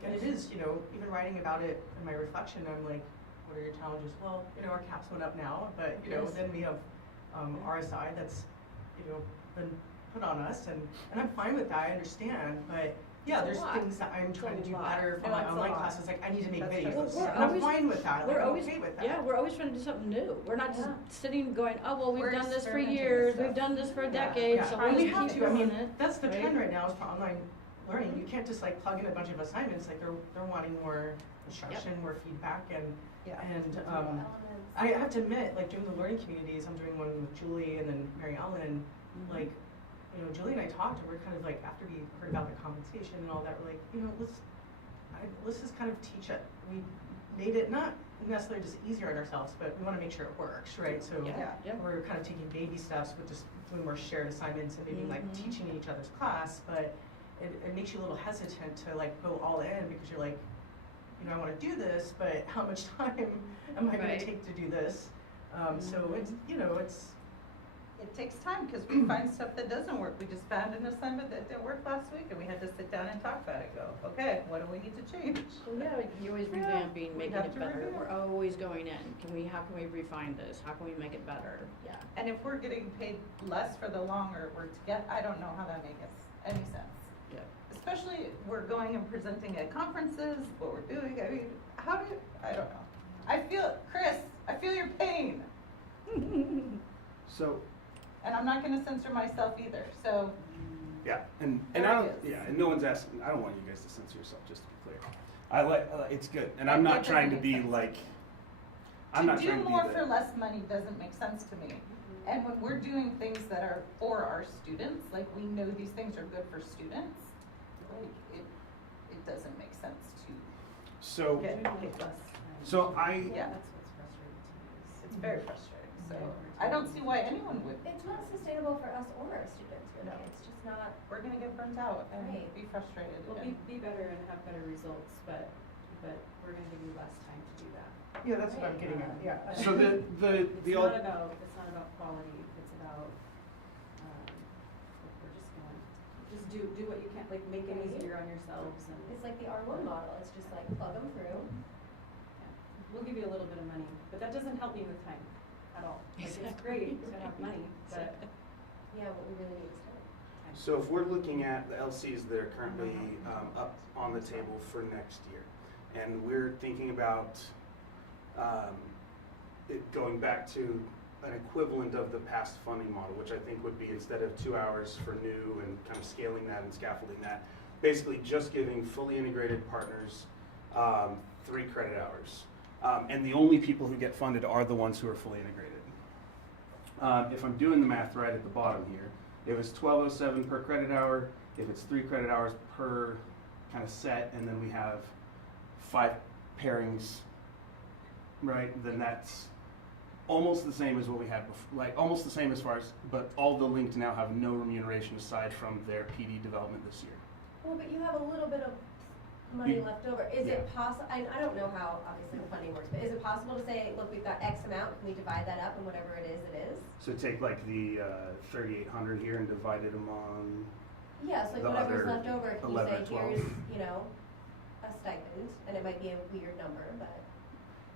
And it is, even writing about it in my reflection, I'm like, what are your challenges? Well, our caps went up now, but, Yes. then we have, RSI that's, been put on us, and I'm fine with that, I understand, but, yeah, It's a there's lot. things that I'm trying to do lot. better for No, my it's a online lot. classes, like, I need to make That's videos, true. Well, we're and I'm always- fine with that, like, We're I'm always, okay with that. yeah, we're always trying to do something new, we're not just Yeah. sitting going, oh, well, we've We're done this for experimenting with years, stuff. we've done this for Yeah, decades, yeah. so And we we have keep to, I mean, doing it. that's the right? trend right now is for online learning, you can't just like plug in a bunch of assignments, like they're wanting more instruction, more feedback, and, Yeah. and, I have to admit, like doing the learning communities, I'm doing one with Julie and then Mary Ellen, Mhm. like, Julie and I talked, and we're kind of like, after we heard about the compensation and all that, we're like, let's just kind of teach it. We made it not necessarily just easier on ourselves, but we wanna make sure it works, right? So Yeah, yeah. we're kind of taking baby steps with just doing more shared assignments and maybe like Mhm. teaching in each other's class, but it makes you a little hesitant to like go all in because you're like, I wanna do this, but how much time am I gonna Right. take to do this? So it's, It takes time because we find stuff that doesn't work. We just found an assignment that didn't work last week and we had to sit down and talk about it. Go, okay, what do we need to change? So, yeah, you're always Yeah, revamping, we making have it to better, revamp. we're always going in, how can we refine this, how can we make it better, yeah. And if we're getting paid less for the longer we're together, I don't know how that makes any sense. Yeah. Especially we're going and presenting at conferences, what we're doing. I mean, I don't know. Chris, I feel your pain. So, And I'm not gonna censor myself either, so. yeah, and I There don't, it is. yeah, and no one's asking, I don't want you guys to censor yourself, just to be clear. It's good, and I'm It not doesn't trying to make be sense. like, I'm not trying to To be do more for the, less money doesn't make sense to me. And when we're doing things that are for our students, like we know these things are good for students, like it doesn't make sense to so, get paid less. so I, Yeah, That's what's frustrating to me is. it's very frustrating, so I don't see why anyone would. It's not sustainable for us or our students, really, No. it's just not, We're gonna get burnt out and Right. be frustrated. We'll and- be better and have better results, but we're gonna give you less time to do that. yeah, that's what I'm getting at, yeah. so the It's old, not about quality, it's about, we're just gonna, just do what you can, like, make it Right. easier on yourselves and. it's like the R1 model, it's just like plug them through. We'll give you a little bit of money, but that doesn't help me with time at all. Like, it's great to have money, but Yeah, what we really need is time. so if we're looking at the LCs that are currently up on the table for next year, and we're thinking about it going back to an equivalent of the past funding model, which I think would be instead of 2 hours for new and kind of scaling that and scaffolding that, basically just giving fully integrated partners 3 credit hours. And the only people who get funded are the ones who are fully integrated. If I'm doing the math right at the bottom here, it was $12.07 per credit hour. If it's 3 credit hours per kind of set, and then we have 5 pairings, right? Then that's almost the same as what we had before, like almost the same as far as, but all the linked now have no remuneration aside from their PD development this year. Well, but you have a little bit of money You- left over. Is yeah. it possible, I don't know how obviously the funding works, but is it possible to say, look, we've got X amount, can we divide that up and whatever it is, it is? So take like the 3,800 here and divide it among, Yeah, so like The whatever's other left over, can you 11 say, or 12. here's, you know, a stipend, and it might be a weird number, but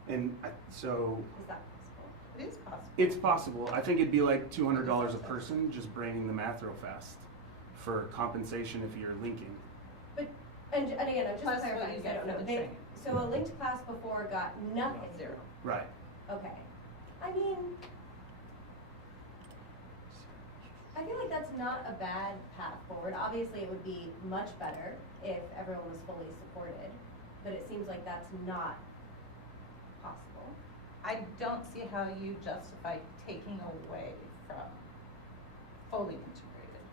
and so is that possible? It is possible. it's possible. I think it'd be like $200 a person, just bringing the math real fast for compensation if you're linking. But, and again, I'm Plus just what clarifying, you 'cause I get don't know, for the they, training. so a linked class before got nothing? Zero. Right. Okay. I mean, I feel like that's not a bad path forward. Obviously, it would be much better if everyone was fully supported, but it seems like that's not possible. I don't see how you justify taking away from fully integrated.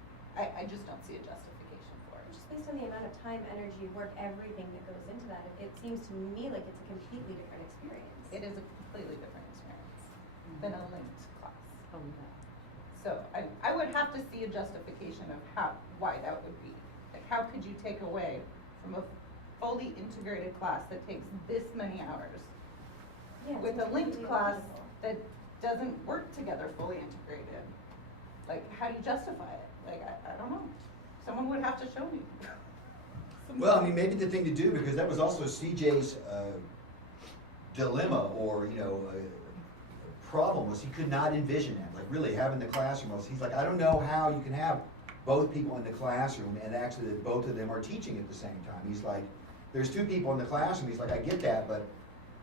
I just don't see a justification for it. Just based on the amount of time, energy, work, everything that goes into that, it seems to me like it's a completely different experience. It is a completely different experience than a linked class. Oh, yeah. So I would have to see a justification of why that would be. Like, how could you take away from a fully integrated class that takes this many hours Yeah, it with seems a linked completely class illogical. that doesn't work together fully integrated? Like, how do you justify it? Like, I don't know. Someone would have to show me. Well, I mean, maybe the thing to do, because that was also CJ's dilemma, or, you know, problem, was he could not envision that, like really having the classroom. He's like, I don't know how you can have both people in the classroom and actually that both of them are teaching at the same time. He's like, there's 2 people in the classroom. He's like, I get that, but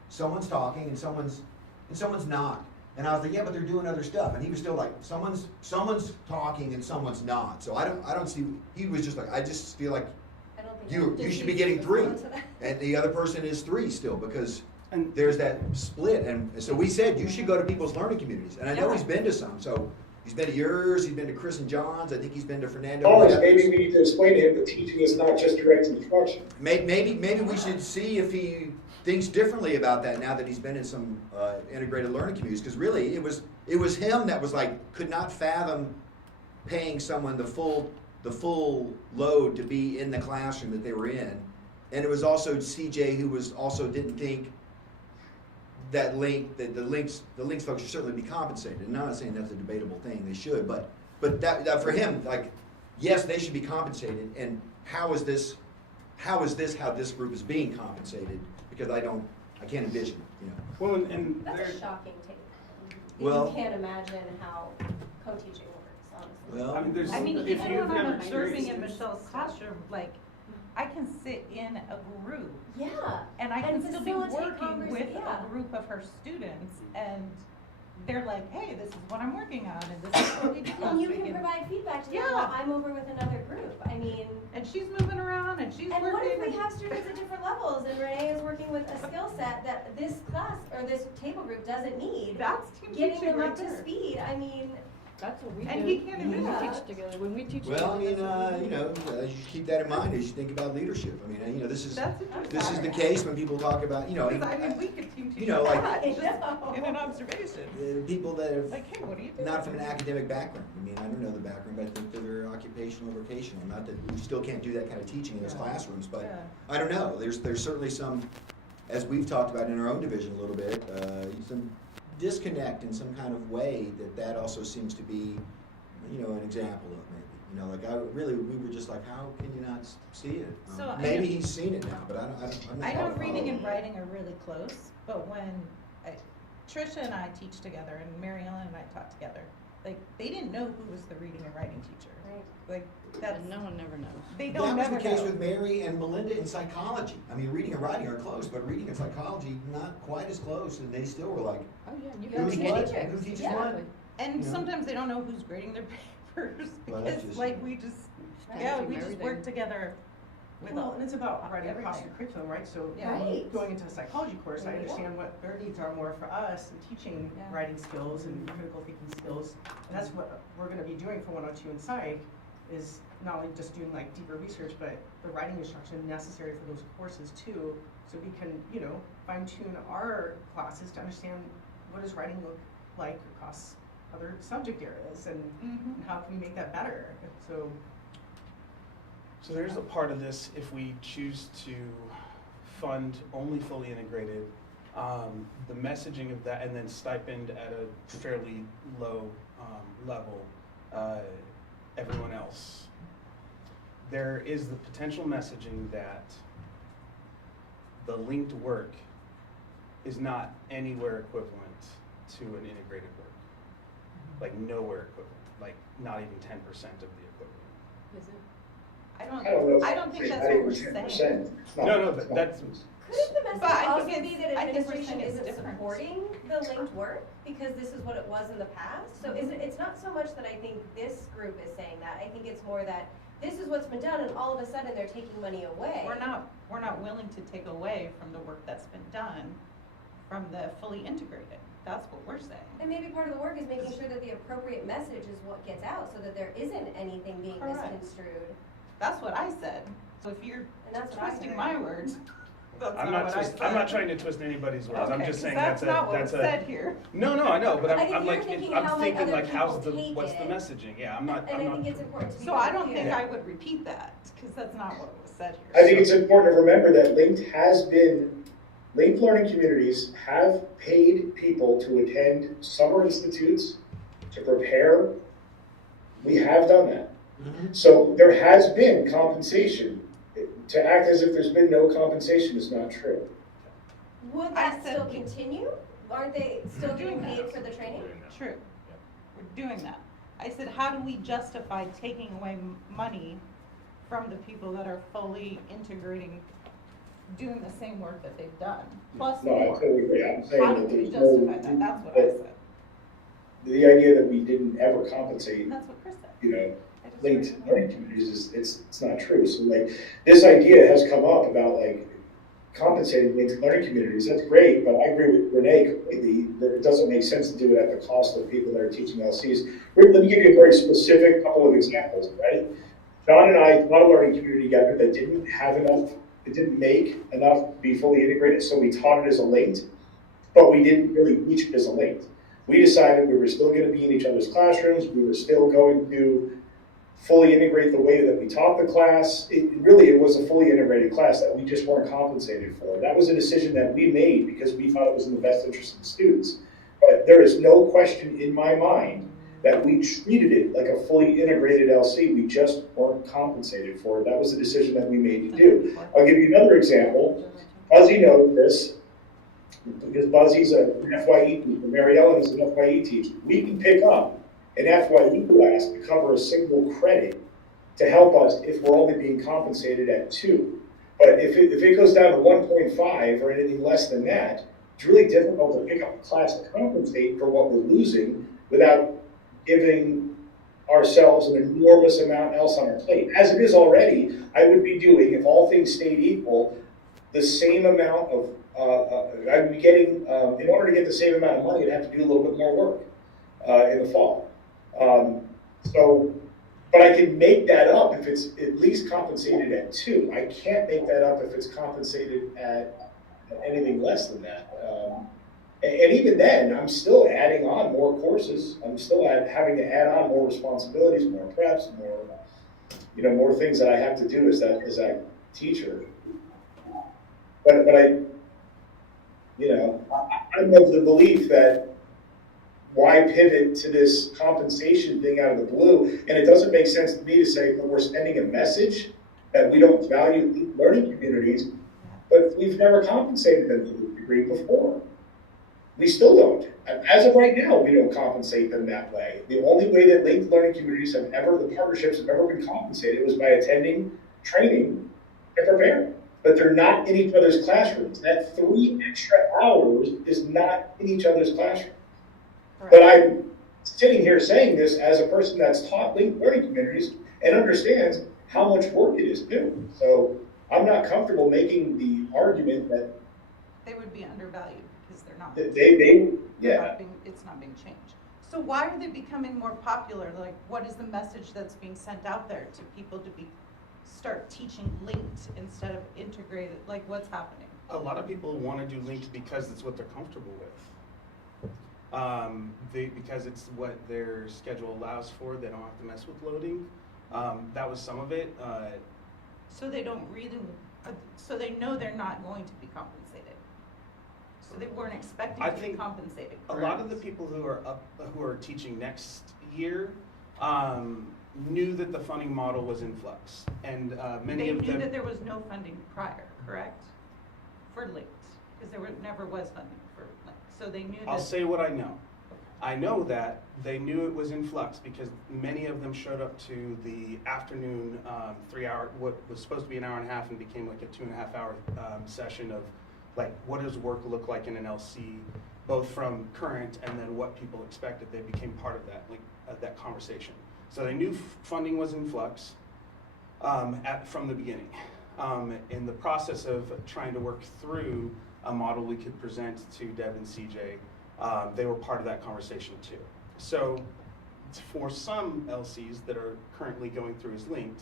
someone's talking and someone's not. And I was like, yeah, but they're doing other stuff. And he was still like, someone's talking and someone's not. So I don't see, he was just like, I just feel like I don't think you that should be defeats getting the 3, response to that. and the other person is 3 still, because And there's that split. And so we said, you should go to people's learning communities. And I know he's been to some, so he's been to yours, he's been to Chris and John's, I think he's been to Fernando. College, maybe we need to explain to him that teaching is not just direct instruction. Maybe we should see if he thinks differently about that now that he's been in some integrated learning communities. Because really, it was him that was like, could not fathom paying someone the full load to be in the classroom that they were in. And it was also CJ who was also didn't think that the links folks should certainly be compensated. And I'm not saying that's a debatable thing, they should, but that for him, like, yes, they should be compensated. And how is this how this group is being compensated? Because I can't envision it, you know. well, and That's there, a shocking take. Well- You can't imagine how co-teaching works, honestly. Well, I mean, there's I mean, if even you've when I'm never observing experienced in it. Michelle's classroom, like, I can sit in a group Yeah. and I And can still be facilitate working with yeah. a group of her students, and they're like, hey, this is what I'm working on, and this is what we did last And you week. can And- provide feedback to them Yeah. while I'm over with another group. I mean, And she's moving around and she's and working. what if we and- have students at different levels and Renee is working with a skill set that this class or this table group doesn't need? That's team Getting teaching them right up to there. speed, I mean, That's what we do. And he can't When we envision teach that. together, when we teach Well, I together. mean, that's what we do. you should keep that in mind as you think about leadership. I mean, you know, this is That's interesting. the case when people talk about, you know, Because I mean, we could team teach you know, like- that, I just know. in an observation. people that have Like, hey, what are you doing? not from an academic background. I mean, I don't know the background, but I think that they're occupational, vocational. Not that we still can't do that kind of teaching in those Yeah. classrooms, but Yeah. I don't know. There's certainly some, as we've talked about in our own division a little bit, some disconnect in some kind of way that also seems to be, you know, an example of maybe. You know, like we were just like, how can you not see it? So I Maybe know- he's seen it now, but I'm not. I know reading and writing are really close, but when Trisha and I teach together and Mary Ellen and I taught together, like, they didn't know who was the reading and writing teacher. Right. Like, that's, And no one never knows. they That don't was never the case know. with Mary and Melinda in psychology. I mean, reading and writing are close, but reading and psychology not quite as close, and they still were like, Oh, yeah, you Go who's to can what? teach teachers. Who teaches Yeah. what? And Yeah. sometimes they don't know who's grading their papers Well, that's because, just- like, we just, Right. yeah, Teaching we just work everything. together Well, and it's about writing across the everything. curriculum, right? So Yeah. Right. going into a psychology course, I There you go. understand what their needs are more for us and teaching Yeah. writing skills and critical thinking skills. And that's what we're gonna be doing for 102 in psych, is not only just doing like deeper research, but the writing instruction necessary for those courses too. So we can, you know, fine tune our classes to understand what does writing look like across other subject areas and how can we make that better? So So there's a part of this, if we choose to fund only fully integrated, the messaging of that, and then stipend at a fairly low level, everyone else. There is the potential messaging that the linked work is not anywhere equivalent to an integrated work. Like nowhere equivalent, like not even 10% of the equivalent. Is it? I I don't know. I don't think if that's it's what we're 10%. saying. It's not- No, it's not. that's, Couldn't the But message I also think be it's- that I think we're administration saying it's isn't different. supporting the linked work because this is what it was in the past? So it's not so much that I think this group is saying that, I think it's more that this is what's been done and all of a sudden they're taking money away. We're not willing to take away from the work that's been done from the fully integrated. That's what we're saying. And maybe part of the work is making sure that the appropriate message is what gets out so that there isn't anything being Correct. misconstrued. That's what I said. So if you're And that's what I twisting heard. my words, that's I'm not not what I twist, said. I'm not trying to twist anybody's words, I'm Okay, just 'cause saying that's not what that's was a. said here. No, I know, but I think I'm you're like, thinking I'm how might thinking other like, how's people the, take what's the it. messaging? Yeah, I'm not, And I'm I think not. it's important to be So I don't clear. think I would repeat that, because that's not what was said here. I think it's important to remember that Linked Learning Communities have paid people to attend summer institutes to prepare. We have done that. So there has been compensation. To act as if there's been no compensation is not true. Would I that said still we- continue? Aren't they still We're getting doing paid that. for the training? True. We're doing that. I said, how do we justify taking away money from the people that are fully integrating, doing the same work that they've done, plus No, I more? totally agree. I'm saying How do that we there's no. justify that? That's what I said. The idea that we didn't ever compensate, And that's what Chris said. you know, I just linked heard it. learning communities it's not true. So like, this idea has come up about like compensating linked learning communities. That's great, but I agree with Renee completely that it doesn't make sense to do it at the cost of people that are teaching LCs. Let me give you a very specific couple of examples, right? John and I taught a learning community together that didn't have enough, it didn't make enough to be fully integrated, so we taught it as a linked, but we didn't really teach it as a linked. We decided we were still going to be in each other's classrooms, we were still going to fully integrate the way that we taught the class. It was a fully integrated class that we just weren't compensated for. That was a decision that we made because we thought it was in the best interest of the students. But there is no question in my mind that we treated it like a fully integrated LC. We just weren't compensated for it. That was a decision that we made to do. I'll give you another example. Buzzy knows this because Buzzy's an FYE teacher. Mary Ellen is an FYE teacher. We can pick up an FYE class to cover a single credit to help us if we're only being compensated at 2. But if it goes down to 1.5 or anything less than that, it's really difficult to pick up a class to compensate for what we're losing without giving ourselves an enormous amount else on our plate. As it is already, I would be doing, if all things stayed equal, the same amount of, I'd be getting, in order to get the same amount of money, I'd have to do a little bit more work in the fall. But I can make that up if it's at least compensated at 2. I can't make that up if it's compensated at anything less than that. And even then, I'm still adding on more courses. I'm still having to add on more responsibilities, more preps, more things that I have to do as that teacher. But I'm of the belief that why pivot to this compensation thing out of the blue? And it doesn't make sense to me to say that we're sending a message that we don't value learning communities, but we've never compensated them to the degree before. We still don't. As of right now, we don't compensate them that way. The only way that linked learning communities the partnerships have ever been compensated was by attending training and preparing. But they're not in each other's classrooms. That 3 extra hours is not in each other's classroom. But I'm sitting here saying this as a person that's taught linked learning communities and understands how much work it is to do. So I'm not comfortable making the argument that They would be undervalued because they're not. they, They're yeah. not being, it's not being changed. So why are they becoming more popular? Like, what is the message that's being sent out there to people to start teaching linked instead of integrated? Like, what's happening? A lot of people want to do linked because it's what they're comfortable with. Because it's what their schedule allows for. They don't have to mess with loading. That was some of it. So they don't really, so they know they're not going to be compensated. So they weren't expecting I to be think compensated, A lot of the people who are teaching next year knew that the funding model was in flux, and many They of knew them. that there was no funding prior, correct? For linked, because never was funding for linked. So they knew that. I'll say what I know. I know that they knew it was in flux because many of them showed up to the afternoon 3-hour, what was supposed to be an hour and a half and became like a 2.5-hour session of like, what does work look like in an LC, both from current and then what people expected. They became part of that, like that conversation. So they knew funding was in flux from the beginning. In the process of trying to work through a model we could present to Deb and CJ, they were part of that conversation too. So for some LCs that are currently going through as linked,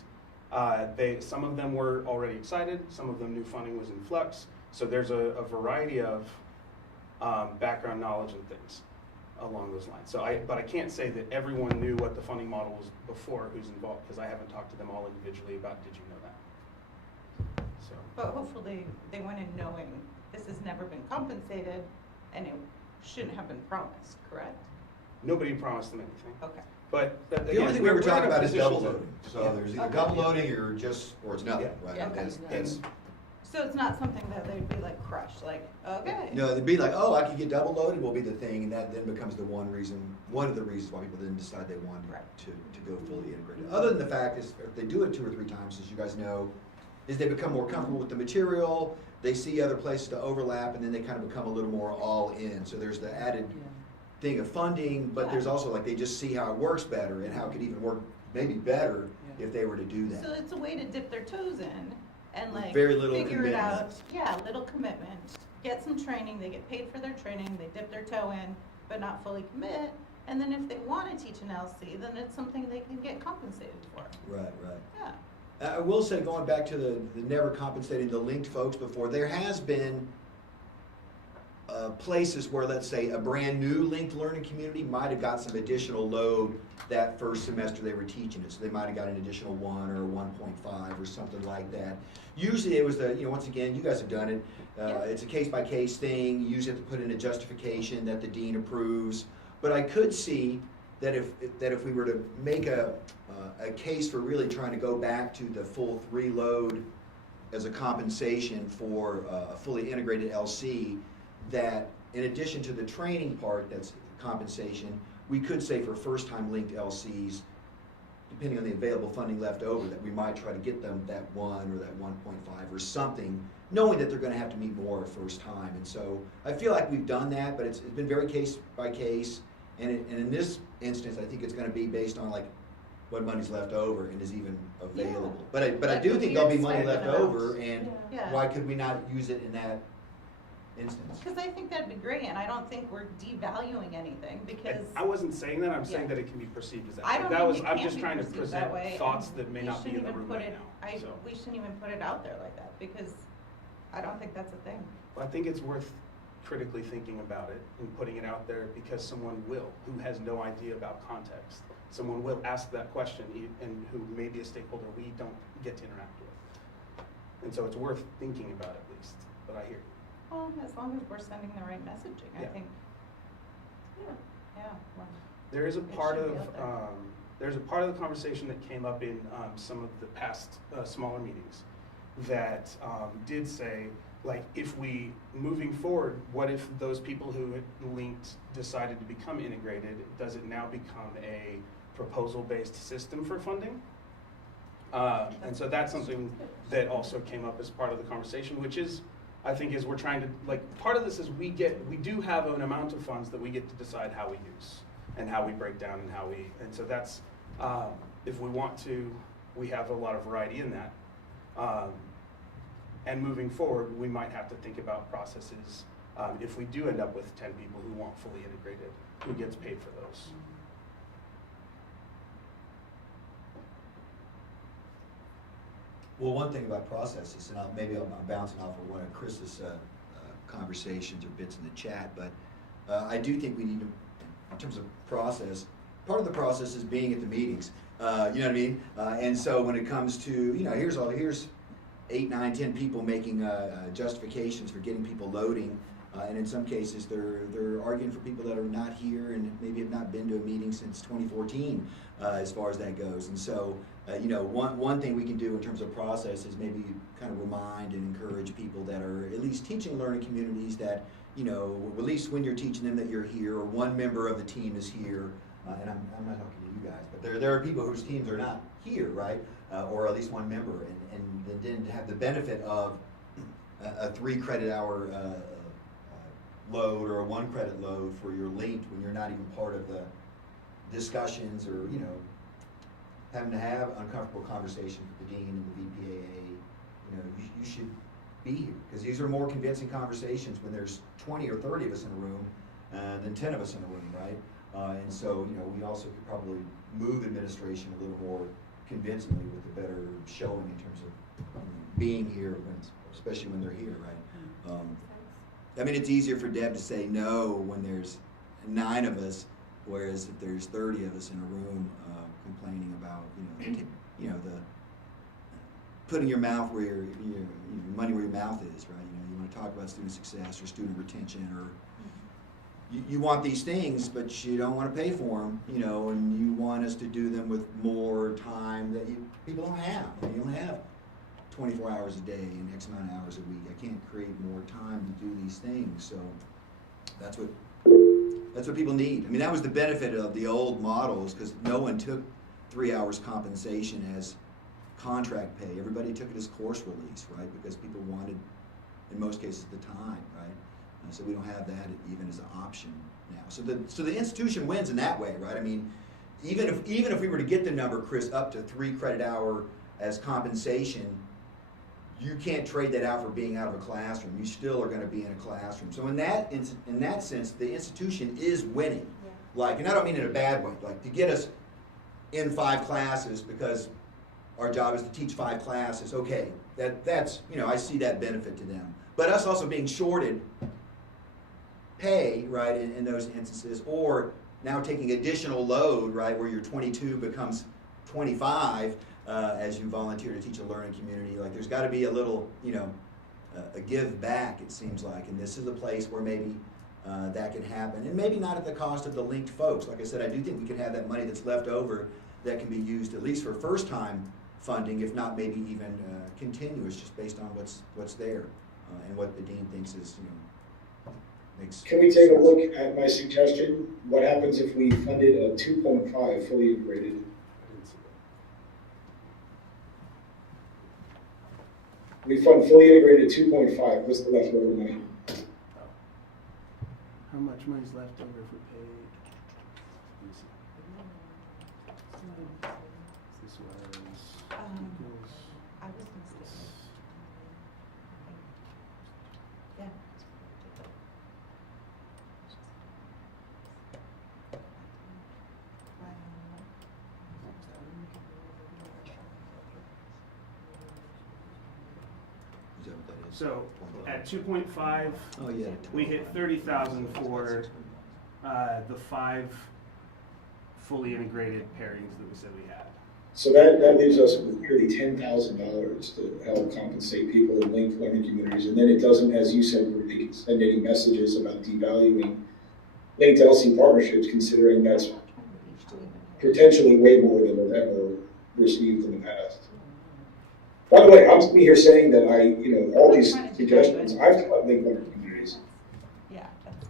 some of them were already excited, some of them knew funding was in flux. So there's a variety of background knowledge and things along those lines. But I can't say that everyone knew what the funding model was before who's involved, because I haven't talked to them all individually about did you know that. So. But hopefully they went in knowing this has never been compensated and it shouldn't have been promised, correct? Nobody promised them anything. Okay. But The again, only thing we were we're in talking a about is position double to- loading. So Yeah. there's either Okay. double loading or it's nothing, Yeah. right? Yeah. That's, So it's not something that they'd be like crushed, like, okay. no, they'd be like, oh, I could get double loaded will be the thing, and that then becomes one of the reasons why people then decide they want Right. to go fully integrated. Other than the fact is, if they do it 2 or 3 times, as you guys know, is they become more comfortable with the material, they see other places to overlap, and then they kind of become a little more all in. So there's the added thing of funding, but there's also like they just see how it works better and how it could even work maybe better if they were to do So that. it's a way to dip their toes in and like Very little figure it out. commitment. Yeah, little commitment. Get some training, they get paid for their training, they dip their toe in, but not fully commit. And then if they want to teach an LC, then it's something they can get compensated for. Right. Yeah. I will say, going back to the never compensating the linked folks before, there has been places where, let's say, a brand new linked learning community might have got some additional load that first semester they were teaching it. So they might have got an additional 1 or 1.5 or something like that. Usually it was once again, you guys have done it, it's a case-by-case thing. You usually have to put in a justification that the dean approves. But I could see that if we were to make a case for really trying to go back to the full 3 load as a compensation for a fully integrated LC, that in addition to the training part that's compensation, we could say for first-time linked LCs, depending on the available funding left over, that we might try to get them that 1 or that 1.5 or something, knowing that they're gonna have to meet more first time. And so I feel like we've done that, but it's been very case by case. And in this instance, I think it's gonna be based on like what money's left over and is even available. But I Like do the think there'll be money weird left stipend over, amount. and Yeah. why could we not use it in that instance? Because I think that'd be great, and I don't think we're devaluing anything because. I wasn't saying that, I'm saying Yeah. that it can be perceived as that. I don't That think was, it I'm can just be trying to perceived present that way, thoughts and that may we not be in shouldn't the even room put right it- now, so. We shouldn't even put it out there like that, because I don't think that's a thing. I think it's worth critically thinking about it and putting it out there because someone will, who has no idea about context. Someone will ask that question and who may be a stakeholder we don't get to interact with. And so it's worth thinking about at least, but I hear you. Well, as long as we're sending the right messaging, I Yeah. think. Yeah, well, There is a It part should of, be out there. there's a part of the conversation that came up in some of the past smaller meetings that did say, like, if we, moving forward, what if those people who had linked decided to become integrated? Does it now become a proposal-based system for funding? And so that's something that also came up as part of the conversation, which is, I think, is we're trying to, like, part of this is we do have an amount of funds that we get to decide how we use and how we break down and and so that's, if we want to, we have a lot of variety in that. And moving forward, we might have to think about processes, if we do end up with 10 people who want fully integrated, who gets paid for those. Well, one thing about processes, and maybe I'm bouncing off of one of Chris's conversations or bits in the chat, but I do think we need to, in terms of process, part of the process is being at the meetings. You know what I mean? And so when it comes to, you know, here's 8, 9, 10 people making justifications for getting people loading, and in some cases they're arguing for people that are not here and maybe have not been to a meeting since 2014, as far as that goes. And so, you know, one thing we can do in terms of process is maybe kind of remind and encourage people that are at least teaching learning communities that, you know, at least when you're teaching them that you're here, or one member of the team is here. And I'm not talking to you guys, but there are people whose teams are not here, right? Or at least one member, and then have the benefit of a 3 credit hour load or a 1 credit load for your linked when you're not even part of the discussions, or, you know, having to have uncomfortable conversations with the dean and the VPAA. You know, you should be here, because these are more convincing conversations when there's 20 or 30 of us in a room than 10 of us in a room, right? And so, you know, we also could probably move administration a little more convincingly with a better showing in terms of being here, especially when they're here, right? I mean, it's easier for Deb to say no when there's 9 of us, whereas if there's 30 of us in a room complaining about, you know, the putting your mouth where your money where your mouth is, right? You know, you want to talk about student success or student retention, or you want these things, but you don't want to pay for them, you know, and you want us to do them with more time that people don't have. I mean, you don't have 24 hours a day and X amount of hours a week. I can't create more time to do these things, so that's what people need. I mean, that was the benefit of the old models, because no one took 3 hours compensation as contract pay. Everybody took it as course release, right? Because people wanted, in most cases, the time, right? So we don't have that even as an option now. So the institution wins in that way, right? I mean, even if we were to get the number, Chris, up to 3 credit hour as compensation, you can't trade that out for being out of a classroom. You still are going to be in a classroom. So in that sense, the institution is winning. Yeah. Like, and I don't mean in a bad way. Like, to get us in 5 classes because our job is to teach 5 classes. Okay, that's, you know, I see that benefit to them. But us also being shorted pay, right, in those instances, or now taking additional load, right, where your 22 becomes 25 as you volunteer to teach a learning community. Like, there's got to be a little, you know, a give back, it seems like, and this is a place where maybe that can happen, and maybe not at the cost of the linked folks. Like I said, I do think we can have that money that's left over that can be used at least for first time funding, if not maybe even continuous, just based on what's there and what the dean thinks is, you know, makes Can we take a look at my suggestion? What happens if we funded a 2.5 fully integrated? We fund fully integrated 2.5. What's the leftover money? How much money's left over if we paid? This was equals. I was gonna say, yeah. Is that what that is? So at 2.5, Oh, yeah. we hit 30,000 for the 5 fully integrated pairings that we said we had. So that leaves us with nearly $10,000 to help compensate people in linked learning communities. And then it doesn't, as you said, really send any messages about devaluing linked LC partnerships, considering that's potentially way more than we've ever received in the past. By the way, I'm sitting here saying that all these suggestions, I've taught linked learning communities. Yeah.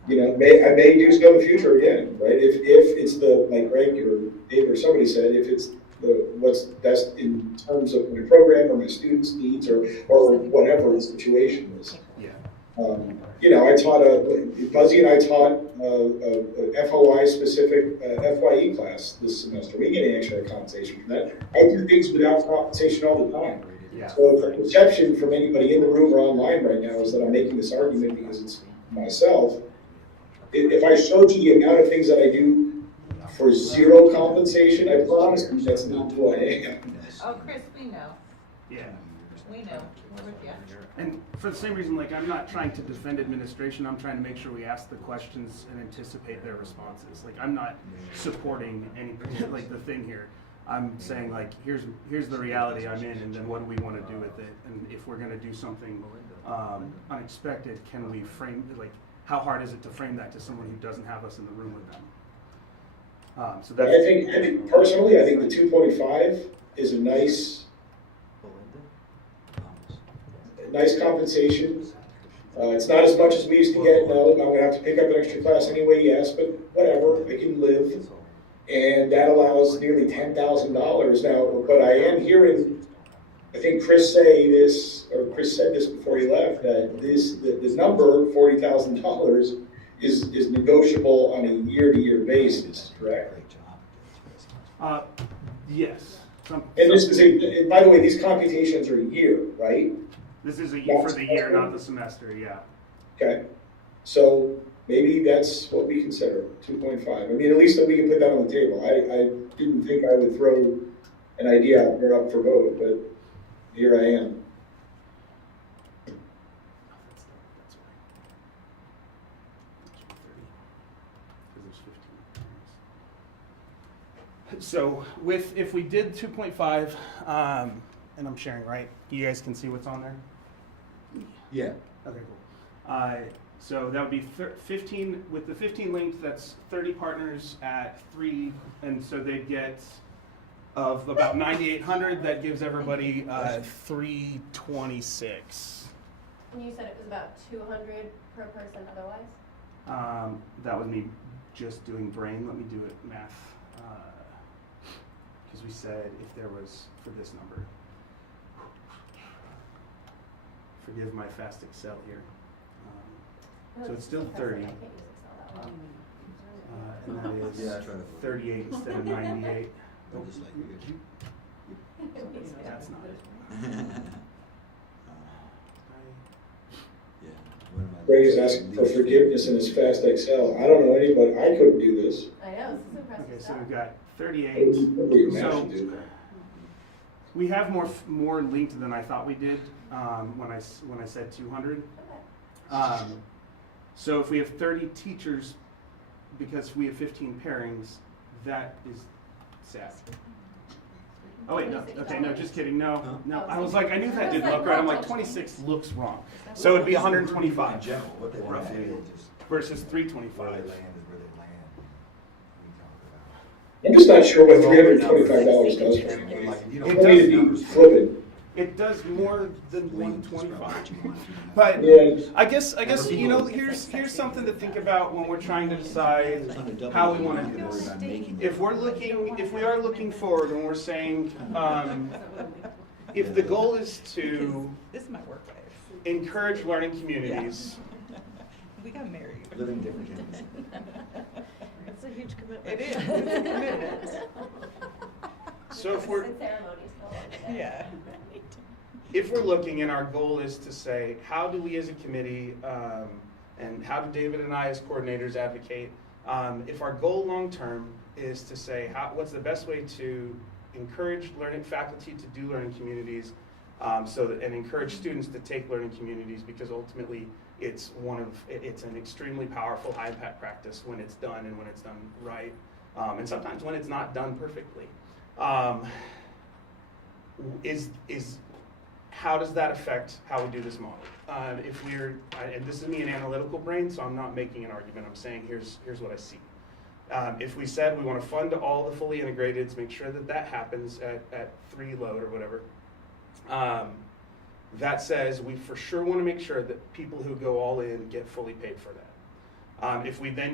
I may do so in the future again, right? If it's like Greg or Dave or somebody said, if it's what's best in terms of my program or my students' needs or whatever the situation is. Yeah. I taught Buzzy and I taught a FOI specific FYE class this semester. We get actually compensation for that. I do things without compensation all the time. Yeah. So the perception from anybody in the room or online right now is that I'm making this argument because it's myself. If I showed you the amount of things that I do for zero compensation, I promise you that's not who I am. Oh, Chris, we know, Yeah. we know, we're with you. And for the same reason, like, I'm not trying to defend administration, I'm trying to make sure we ask the questions and anticipate their responses. Like, I'm not supporting any, like, the thing here. I'm saying, like, here's the reality I'm in, and then what do we want to do with it? And if we're gonna do something unexpected, can we frame, like, how hard is it to frame that to someone who doesn't have us in the room with them? So But that's. I think personally, I think the 2.5 is a nice compensation. It's not as much as we used to get. No, I'm gonna have to pick up an extra class anyway, yes, but whatever, I can live. And that allows nearly $10,000 now, but I am hearing, I think Chris say this, or Chris said this before he left, that the number, $40,000, is negotiable on a year-to-year basis, correct? Yes. And this is and by the way, these computations are a year, right? This is for the year, not the semester, yeah. Okay, so maybe that's what we consider, 2.5. I mean, at least that we can put that on the table. I didn't think I would throw an idea out there up for vote, but here I am. So if we did 2.5, and I'm sharing, right? You guys can see what's on there? Yeah. Okay, cool. So that would be 15, with the 15 linked, that's 30 partners at 3, and so they'd get, of about 9,800, that gives everybody 326. And you said it was about 200 per person otherwise? That was me just doing brain. Let me do it math. Because we said if there was, for this number, forgive my fast Excel here. So it's still 30. I can't use Excel that well. And that is Yeah, I tried to- 38 instead of 98. I'll just let you That's not it. Yeah. What am I- Ray is asking for forgiveness in his fast Excel. I don't know anybody, I couldn't do this. I know, this is impressive Okay, so stuff. we've got 38. Nobody can So actually do that. we have more linked than I thought we did when I said 200. So if we have 30 teachers, because we have 15 pairings, that is sad. Oh wait, no, okay, no, just kidding, no. I was like, I knew that didn't look right. I'm like, 26 looks wrong. So it'd be In 125 general, what they want to do is just versus where they 325. land is where they land. We talk I'm just not sure what $325 does for about. anybody. Like, if you It don't does- have People need to numbers be for flipping. It does more than Lean, describe 125. what you want to do. But Yeah. I guess you know, here's something to think about when we're trying to decide how we want to do this. If we are looking forward and we're saying, if the goal is to This might work better. encourage learning communities, We got married. Living different communities. It's a huge commitment. It is, it's a commitment. so if we're And ceremonies go along with it. Yeah. if we're looking and our goal is to say, how do we as a committee, and how do David and I as coordinators advocate, if our goal long-term is to say, what's the best way to encourage learning faculty to do learning communities, and encourage students to take learning communities, because ultimately it's an extremely powerful high-impact practice when it's done and when it's done right, and sometimes when it's not done perfectly. How does that affect how we do this model? And this is me an analytical brain, so I'm not making an argument. I'm saying here's what I see. If we said we want to fund all the fully integrateds, make sure that happens at 3 load or whatever. That says we for sure want to make sure that people who go all in get fully paid for that. If we then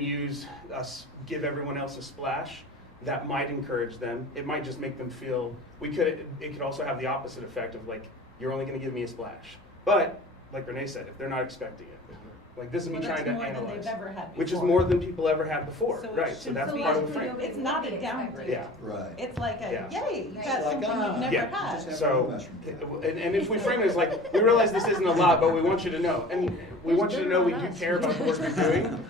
give everyone else a splash, that might encourage them. It might just make them feel, it could also have the opposite effect of like, you're only going to give me a splash. But, like Renee said, if they're not expecting it, Like, this is me Well, trying that's to more than analyze. they've ever had Which is before. more than people ever had before, So it right, so should that's be- part of the So frame. It's not a downgrade. Yeah. Right. It's like a, Yeah. yay, you Right. got Like, something you've never Yeah. had. Just have So, mushroom. and if we frame it as like, we realize this isn't a lot, but we want you to know, and we want you to know we do care about the work you're doing.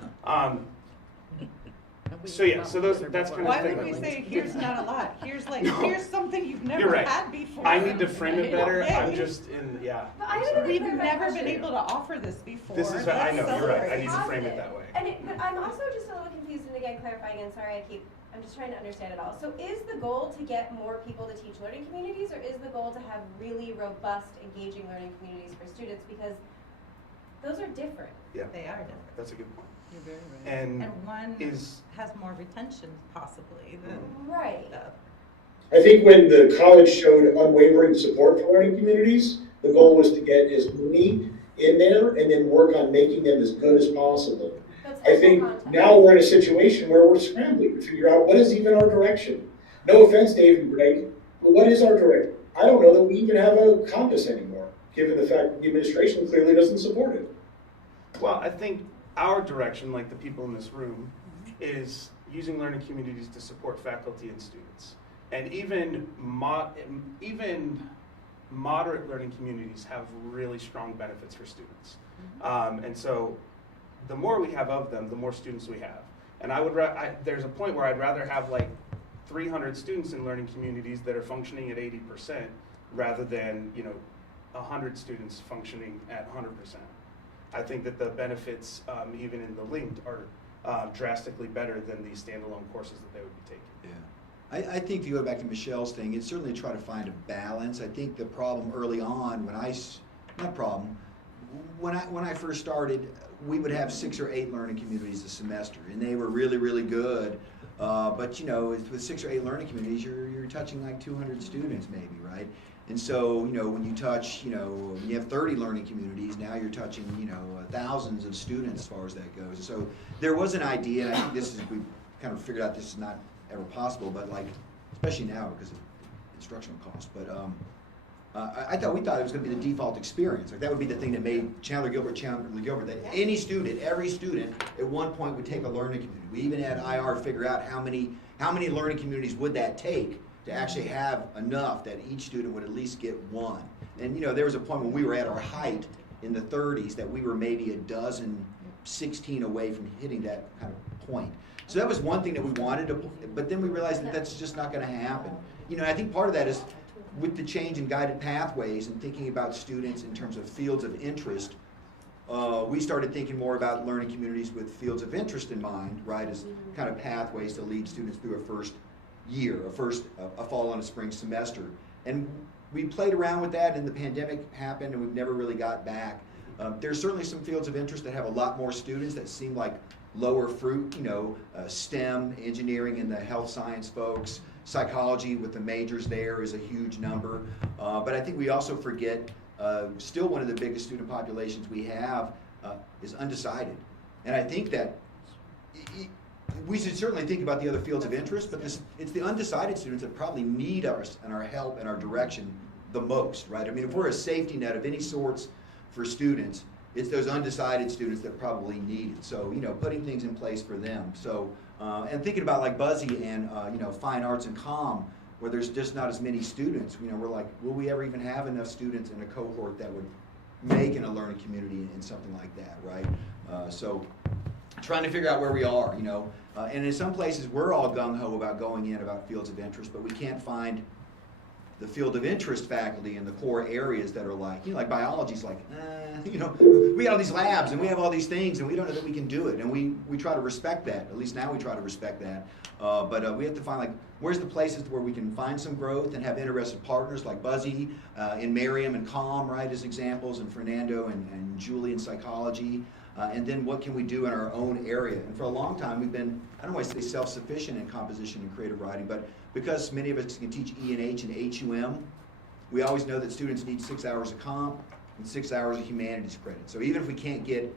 So yeah, so that's kind of. Why would we say, here's not a lot, here's like, here's something you've You're never right. had before. I need to frame it better, I'm Yay. just in, yeah. But I I'm have sorry. a We've Clarify never been question. able to offer this before. This is, I Let's know, you're right, I need to celebrate. frame it that way. But I'm also just a little confused, and again, clarifying, and sorry, I'm just trying to understand it all. So is the goal to get more people to teach learning communities, or is the goal to have really robust, engaging learning communities for students? Because those are different. Yeah, They are different. that's a good point. You're very right. And And one is, has more retention possibly than Right. the other. I think when the college showed unwavering support for learning communities, the goal was to get as many in there and then work on making them as good as possible. That's I think context. now we're in a situation where we're scrambling to figure out what is even our direction. No offense, Dave and Greg, but what is our direction? I don't know that we even have a compass anymore, given the fact that the administration clearly doesn't support it. well, I think our direction, like the people in this room, is using learning communities to support faculty and students. And even moderate learning communities have really strong benefits for students. And so the more we have of them, the more students we have. And there's a point where I'd rather have like 300 students in learning communities that are functioning at 80% rather than, 100 students functioning at 100%. I think that the benefits, even in the linked, are drastically better than the standalone courses that they would be taking. Yeah. I think if you go back to Michelle's thing, it's certainly try to find a balance. I think the problem early on, when I first started, we would have 6 or 8 learning communities a semester, and they were really, really good. But with 6 or 8 learning communities, you're touching like 200 students maybe, right? And so, when you touch, when you have 30 learning communities, now you're touching, thousands of students as far as that goes. So there was an idea, and I think we kind of figured out this is not ever possible, but like, especially now because of instructional costs. But we thought it was going to be the default experience. Like that would be the thing that made Chandler Gilbert, that any student, every student at one point would take a learning community. We even had IR figure out how many learning communities would that take to actually have enough that each student would at least get one. And there was a point when we were at our height in the 30s that we were maybe 16 away from hitting that kind of point. So that was one thing that we wanted to, but then we realized that that's just not going to happen. I think part of that is with the change in guided pathways and thinking about students in terms of fields of interest, we started thinking more about learning communities with fields of interest in mind, right, as kind of pathways to lead students through a first year, a fall and a spring semester. And we played around with that, and the pandemic happened, and we've never really got back. There's certainly some fields of interest that have a lot more students that seem like lower fruit, STEM, engineering and the health science folks, psychology with the majors there is a huge number. But I think we also forget, still one of the biggest student populations we have is undecided. And I think that we should certainly think about the other fields of interest, but it's the undecided students that probably need us and our help and our direction the most, right? I mean, if we're a safety net of any sorts for students, it's those undecided students that probably need it. So, putting things in place for them. So, and thinking about like Buzzy and, fine arts and comm, where there's just not as many students, we're like, will we ever even have enough students in a cohort that would make in a learning community and something like that, right? So, trying to figure out where we are, and in some places we're all gung-ho about going in about fields of interest, but we can't find the field of interest faculty in the core areas that are like, like biology's like, we got all these labs and we have all these things and we don't know that we can do it, and we try to respect that. At least now we try to respect that. But we have to find like, where's the places where we can find some growth and have interested partners like Buzzy in Merriam and Comm, right, as examples, and Fernando and Julie in psychology. And then what can we do in our own area? And for a long time we've been, I don't want to say self-sufficient in composition and creative writing, but because many of us can teach E&H and HUM, we always know that students need 6 hours of comp and 6 hours of humanities credit. So even if we can't get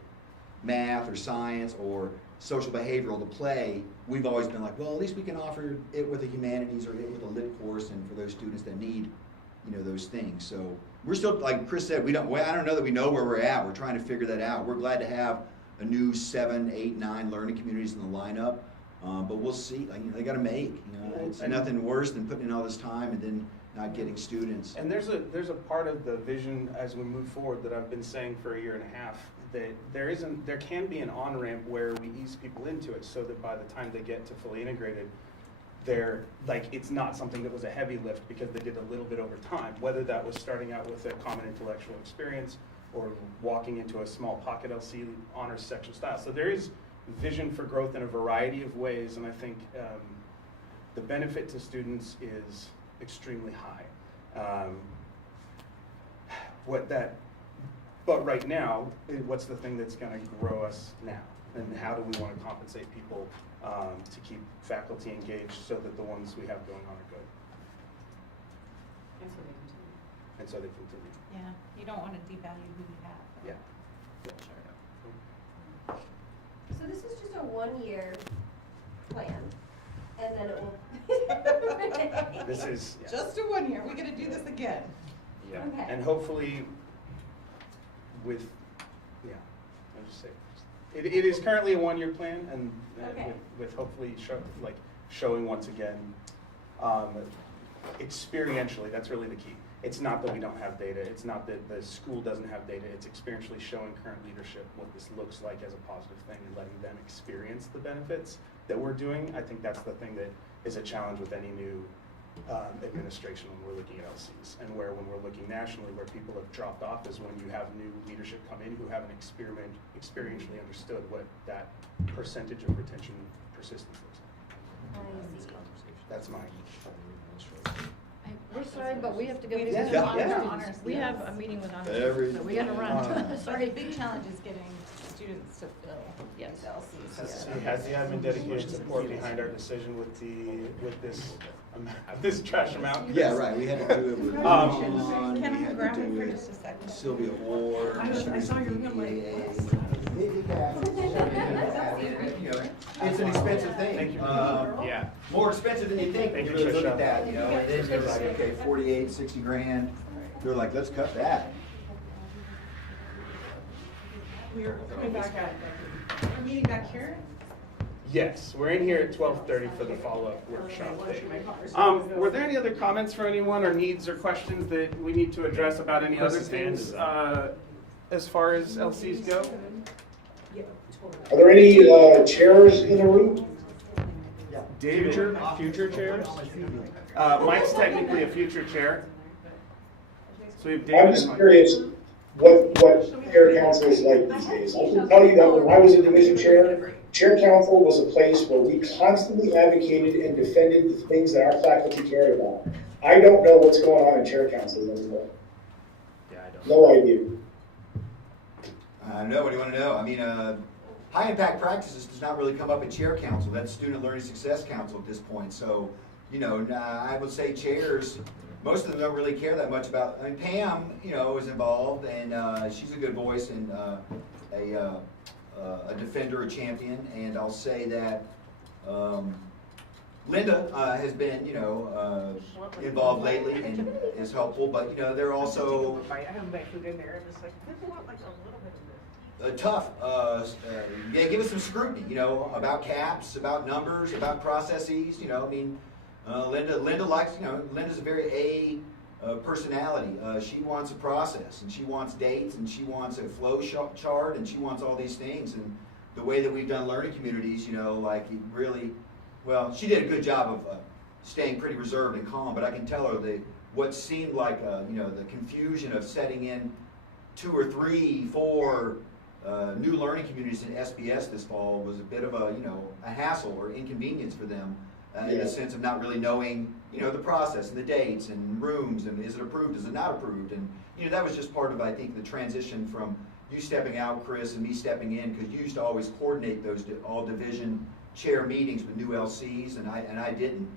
math or science or social behavioral to play, we've always been like, well, at least we can offer it with a humanities or it with a lit course, and for those students that need, those things. So we're still, like Chris said, I don't know that we know where we're at. We're trying to figure that out. We're glad to have a new 7, 8, 9 learning communities in the lineup. But we'll see, like, you know, they gotta make, you know, it's nothing worse than putting in all this time and then not getting students. And there's a part of the vision as we move forward that I've been saying for a year and a half, that there can be an on-ramp where we ease people into it so that by the time they get to fully integrated, it's not something that was a heavy lift because they did a little bit over time, whether that was starting out with a common intellectual experience or walking into a small pocket LC honors section style. So there is vision for growth in a variety of ways, and I think the benefit to students is extremely high. But right now, what's the thing that's going to grow us now? And how do we want to compensate people to keep faculty engaged so that the ones we have going on are good? And so they continue. Yeah, you don't want to devalue who you have. Yeah. So this is just a 1-year plan, and then it will. This is, yeah. Just a 1 year, we're gonna do this again. Yeah. Okay. And hopefully I'll just say, it is currently a 1-year plan, and Okay. with hopefully showing once again, experientially, that's really the key. It's not that we don't have data, it's not that the school doesn't have data, it's experientially showing current leadership what this looks like as a positive thing and letting them experience the benefits that we're doing. I think that's the thing that is a challenge with any new administration when we're looking at LCs, and when we're looking nationally, where people have dropped off is when you have new leadership come in who haven't experientially understood what that percentage of retention persistence looks like. That's my. We're sorry, but we have to go. We visit have the to honors go. students. Honors, We yes. have a meeting with honors Every- students, so we gotta run. Sorry, the big challenge is getting students to fill Yes. these LCs. Has the admin dedicated support behind our decision with this trash amount? Yeah, right, we had to do it with Can Ron, we I had grab to it do for it just a second? Sylvia Orr. I saw your room, like, It's an expensive Thank thing. you. Yeah. More expensive than you think when Thank you you, really look Trisha. at that, you know, and then you're like, okay, 48, 60 grand. They're like, let's cut that. We're coming back at, we're meeting back here. Yes, we're in here at 12:30 for the follow-up workshop day. Were there any other comments from anyone, or needs or questions that we need to address about any other things as far as LCs go? Are there any chairs in the room? David, future chairs? Mike's technically a future chair. So we have I'm David just and Mike. curious what chair council is like these days. I can tell you that when I was a division chair council was a place where we constantly advocated and defended the things that our faculty cared about. I don't know what's going on in chair council anymore. Yeah, I don't. No idea. No, what do you want to know? I mean, high impact practices does not really come up in chair council. That's student learning success council at this point. So, you know, I would say chairs, most of them don't really care that much about, I mean, Pam, you know, is involved, and she's a good voice and a defender, a champion. And I'll say that Linda has been, you know, involved lately and is helpful, but, you know, they're also I have my food in there, and it's like, I want like a little bit of this. tough. Yeah, give us some scrutiny, you know, about caps, about numbers, about processes. You know, I mean, Linda likes, you know, Linda's a very personality. She wants a process, and she wants dates, and she wants a flow chart, and she wants all these things. And the way that we've done learning communities, you know, like it really, well, she did a good job of staying pretty reserved and calm. But I can tell her what seemed like, you know, the confusion of setting in 2 or 3, 4 new learning communities in SBS this fall was a bit of a, you know, a hassle or inconvenience for them in the sense of not really knowing, you know, the process and the dates and rooms and is it approved, is it not approved, and you know that was just part of, I think, the transition from you stepping out, Chris, and me stepping in, because you used to always coordinate those all division chair meetings with new LCs, and I didn't.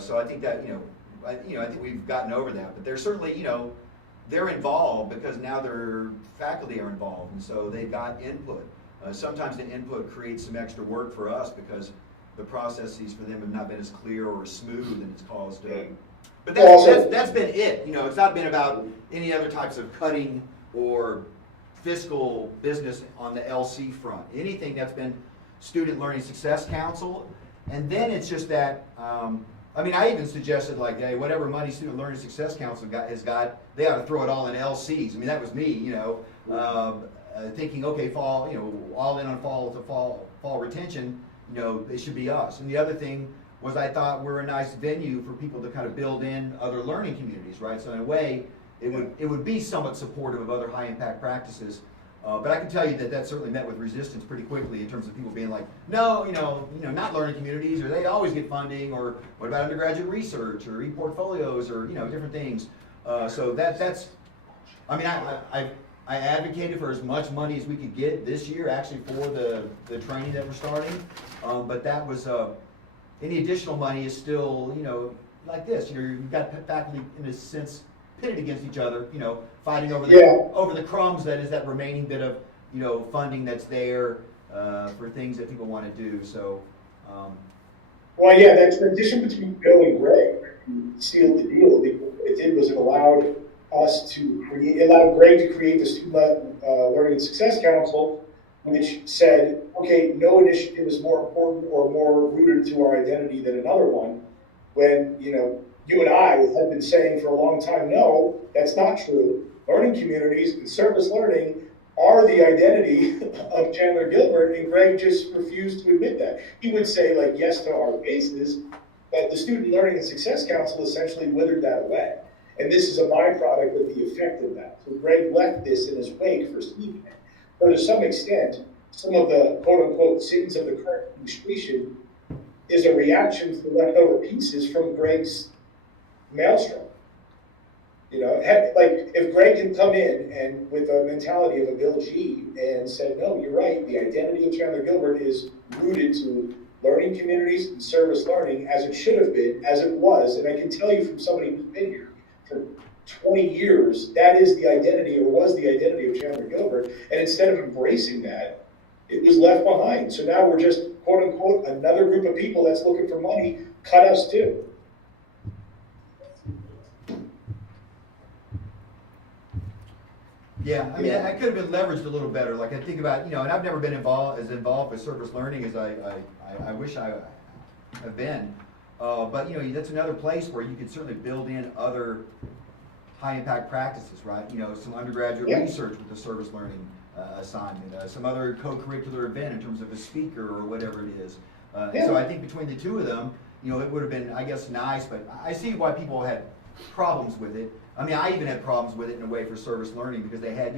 So I think that, you know, I think we've gotten over that, but there's certainly, you know, they're involved because now their faculty are involved, and so they've got input. Sometimes the input creates some extra work for us because the processes for them have not been as clear or as smooth, and it's caused. But that's been it. You know, it's not been about any other types of cutting or fiscal business on the LC front. Anything that's been Student Learning Success Council. And then it's just that, I mean, I even suggested like, hey, whatever money Student Learning Success Council has got, they ought to throw it all in LCs. I mean, that was me, you know, thinking, okay, fall, you know, all in on fall retention, you know, it should be us. And the other thing was I thought we're a nice venue for people to kind of build in other learning communities, right? So in a way, it would be somewhat supportive of other high impact practices. But I can tell you that that certainly met with resistance pretty quickly in terms of people being like, no, you know, not learning communities, or they always get funding, or what about undergraduate research, or e-portfolios, or, you know, different things. So that's, I mean, I advocated for as much money as we could get this year, actually, for the training that we're starting. But that was, any additional money is still, you know, like this. You've got faculty, in a sense, pitted against each other, you know, fighting over the crumbs that is that remaining bit of, you know, funding that's there for things that people want to do. So, well, yeah, that transition between Bill and Greg sealed the deal. What it did was it allowed Greg to create the Student Learning and Success Council, which said, okay, no initiative is more important or more rooted to our identity than another one. When, you know, you and I have been saying for a long time, no, that's not true. Learning communities and service learning are the identity of Chandler Gilbert, and Greg just refused to admit that. He would say, like, yes to our bases, but the Student Learning and Success Council essentially withered that away. And this is a byproduct of the effect of that. So Greg left this in his wake for Stephen. So to some extent, some of the quote-unquote sins of the current administration is a reaction to the leftover pieces from Greg's maelstrom. You know, like if Greg had come in and with the mentality of a Bill G and said, no, you're right, the identity of Chandler Gilbert is rooted to learning communities and service learning as it should have been, as it was, and I can tell you from somebody who's been here for 20 years, that is the identity, or was the identity of Chandler Gilbert, and instead of embracing that, it was left behind. So now we're just, quote unquote, another group of people that's looking for money, cut us too. yeah, I mean, I could have been leveraged a little better. Like I think about, you know, and I've never been involved with service learning as I wish I have been. But, you know, that's another place where you could certainly build in other high impact practices, right? You know, some undergraduate research with a service learning assignment, some other co-curricular event in terms of a speaker or whatever it is. So I think between the two of them, you know, it would have been, I guess, nice, but I see why people had problems with it. I mean, I even had problems with it in a way for service learning because they had